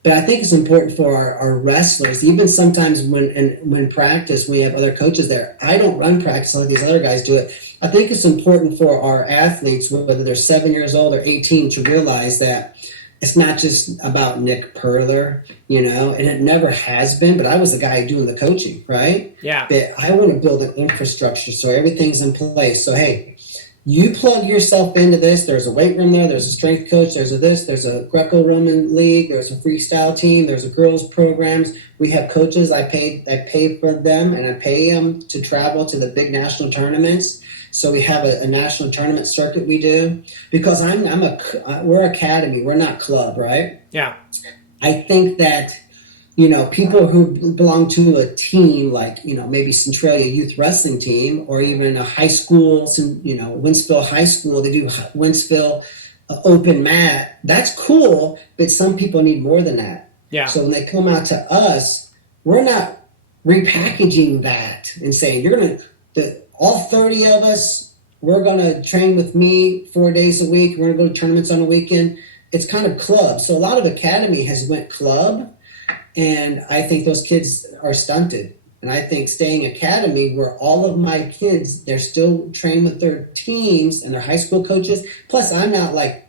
but I think it's important for our wrestlers, even sometimes when practice, we have other coaches there. I don't run practice like these other guys do it. I think it's important for our athletes, whether they're 7 years old or 18, to realize that it's not just about Nick Perler, and it never has been, but I was the guy doing the coaching, right? Yeah. But I want to build an infrastructure so everything's in place. So, hey, you plug yourself into this. There's a weight room there. There's a strength coach. There's a Greco-Roman league. There's a freestyle team. There's a girls programs. We have coaches. I pay for them, and I pay them to travel to the big national tournaments. So we have a national tournament circuit we do because we're academy, we're not club, right? Yeah. I think that, people who belong to a team like, maybe Centralia Youth Wrestling Team or even a high school, Wentzville High School, they do Wentzville open mat. That's cool, but some people need more than that. Yeah. So when they come out to us, we're not repackaging that and saying, you're going to, all 30 of us, we're going to train with me 4 days a week. We're going to go to tournaments on the weekend. It's kind of club. So a lot of academy has went club, and I think those kids are stunted. And I think staying academy where all of my kids, they're still trained with their teams and their high school coaches. Plus, I'm not like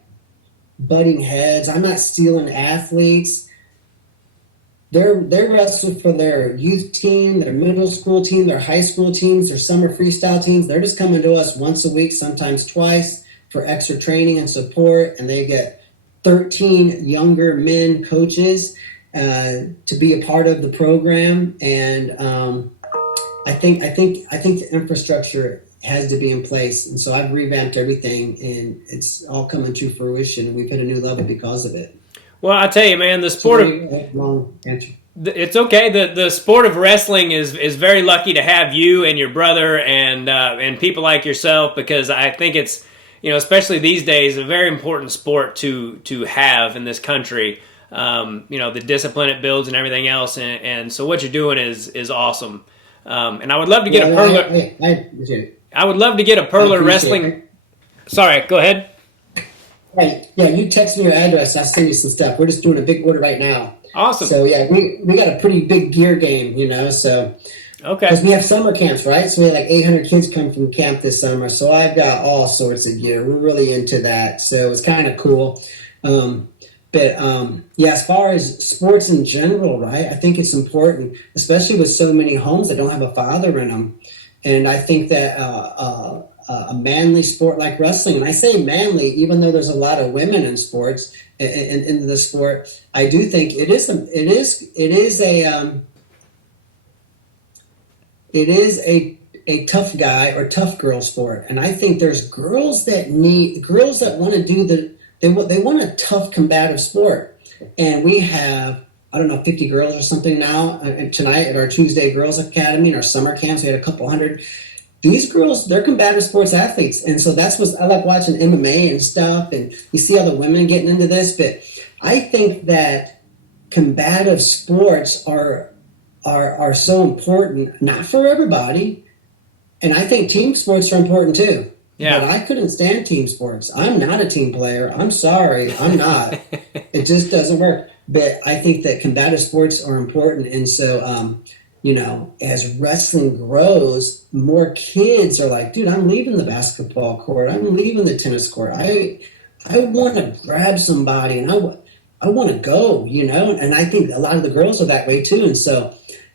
butting heads. I'm not stealing athletes. They're wrestling for their youth team, their middle school team, their high school teams, their summer freestyle teams. They're just coming to us once a week, sometimes twice, for extra training and support. And they get 13 younger men coaches to be a part of the program. And I think the infrastructure has to be in place. And so I've revamped everything, and it's all coming to fruition. And we've hit a new level because of it. Well, I tell you, man, the sport of long answer. It's okay. The sport of wrestling is very lucky to have you and your brother and people like yourself, because I think it's, especially these days, a very important sport to have in this country. The discipline it builds and everything else, and so what you're doing is awesome. And I would love to get a Perler. I would love to get a Perler wrestling. Sorry, go ahead. Right. Yeah, you text me your address. I'll send you some stuff. We're just doing a big order right now. Awesome. So, yeah, we got a pretty big gear game, so. Okay. Because we have summer camps, right? So we had like 800 kids come from camp this summer. So I've got all sorts of gear. We're really into that. So it's kind of cool. But But yeah, as far as sports in general, right? I think it's important, especially with so many homes that don't have a father in them. And I think that a manly sport like wrestling, and I say manly, even though there's a lot of women in sports, in the sport, I do think it is a tough guy or tough girl sport. And I think there's girls that want to do they want a tough combative sport. And we have, I don't know, 50 girls or something now tonight at our Tuesday Girls Academy and our summer camps. We had a couple hundred. These girls, they're combative sports athletes. And so that's what I like watching MMA and stuff. And you see all the women getting into this. But I think that combative sports are so important, not for everybody. And I think team sports are important too. Yeah. But I couldn't stand team sports. I'm not a team player. I'm sorry. I'm not. It just doesn't work. But I think that combative sports are important. And so, as wrestling grows, more kids are like, dude, I'm leaving the basketball court. I'm leaving the tennis court. I want to grab somebody and I want to go, And I think a lot of the girls are that way too. And so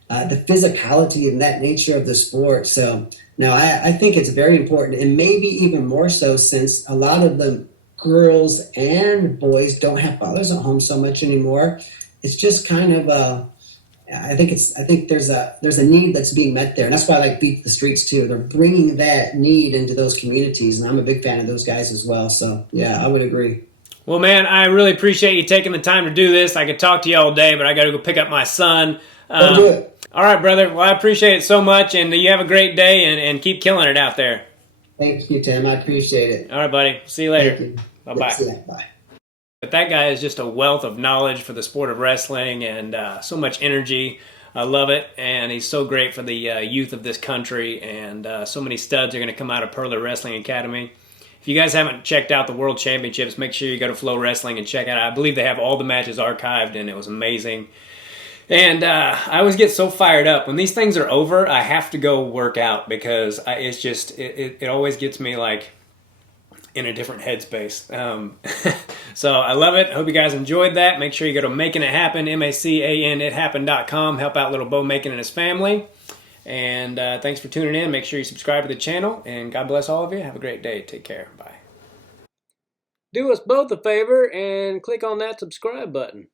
the physicality and that nature of the sport. So now I think it's very important, and maybe even more so since a lot of the girls and boys don't have fathers at home so much anymore. It's just kind of I think there's a need that's being met there, and that's why I like Beat the Streets too. They're bringing that need into those communities, and I'm a big fan of those guys as well. So yeah, I would agree. Well, man, I really appreciate you taking the time to do this. I could talk to you all day, but I got to go pick up my son. Go do it. All right, brother. Well, I appreciate it so much, and you have a great day, and keep killing it out there. Thank you, Tim. I appreciate it. All right, buddy. See you later. Thank you. Bye-bye. See ya. Bye. But that guy is just a wealth of knowledge for the sport of wrestling and so much energy. I love it, and he's so great for the youth of this country, and so many studs are going to come out of Purler Wrestling Academy. If you guys haven't checked out the World Championships, make sure you go to Flow Wrestling and check it out. I believe they have all the matches archived, and it was amazing. And I always get so fired up. When these things are over, I have to go work out because it's just, it always gets me like in a different headspace. So I love it. I hope you guys enjoyed that. Make sure you go to Making It Happen, MACANIthappen.com. Help out little Bo Macon and his family. And thanks for tuning in. Make sure you subscribe to the channel. And God bless all of you. Have a great day. Take care. Bye. Do us both a favor and click on that subscribe button.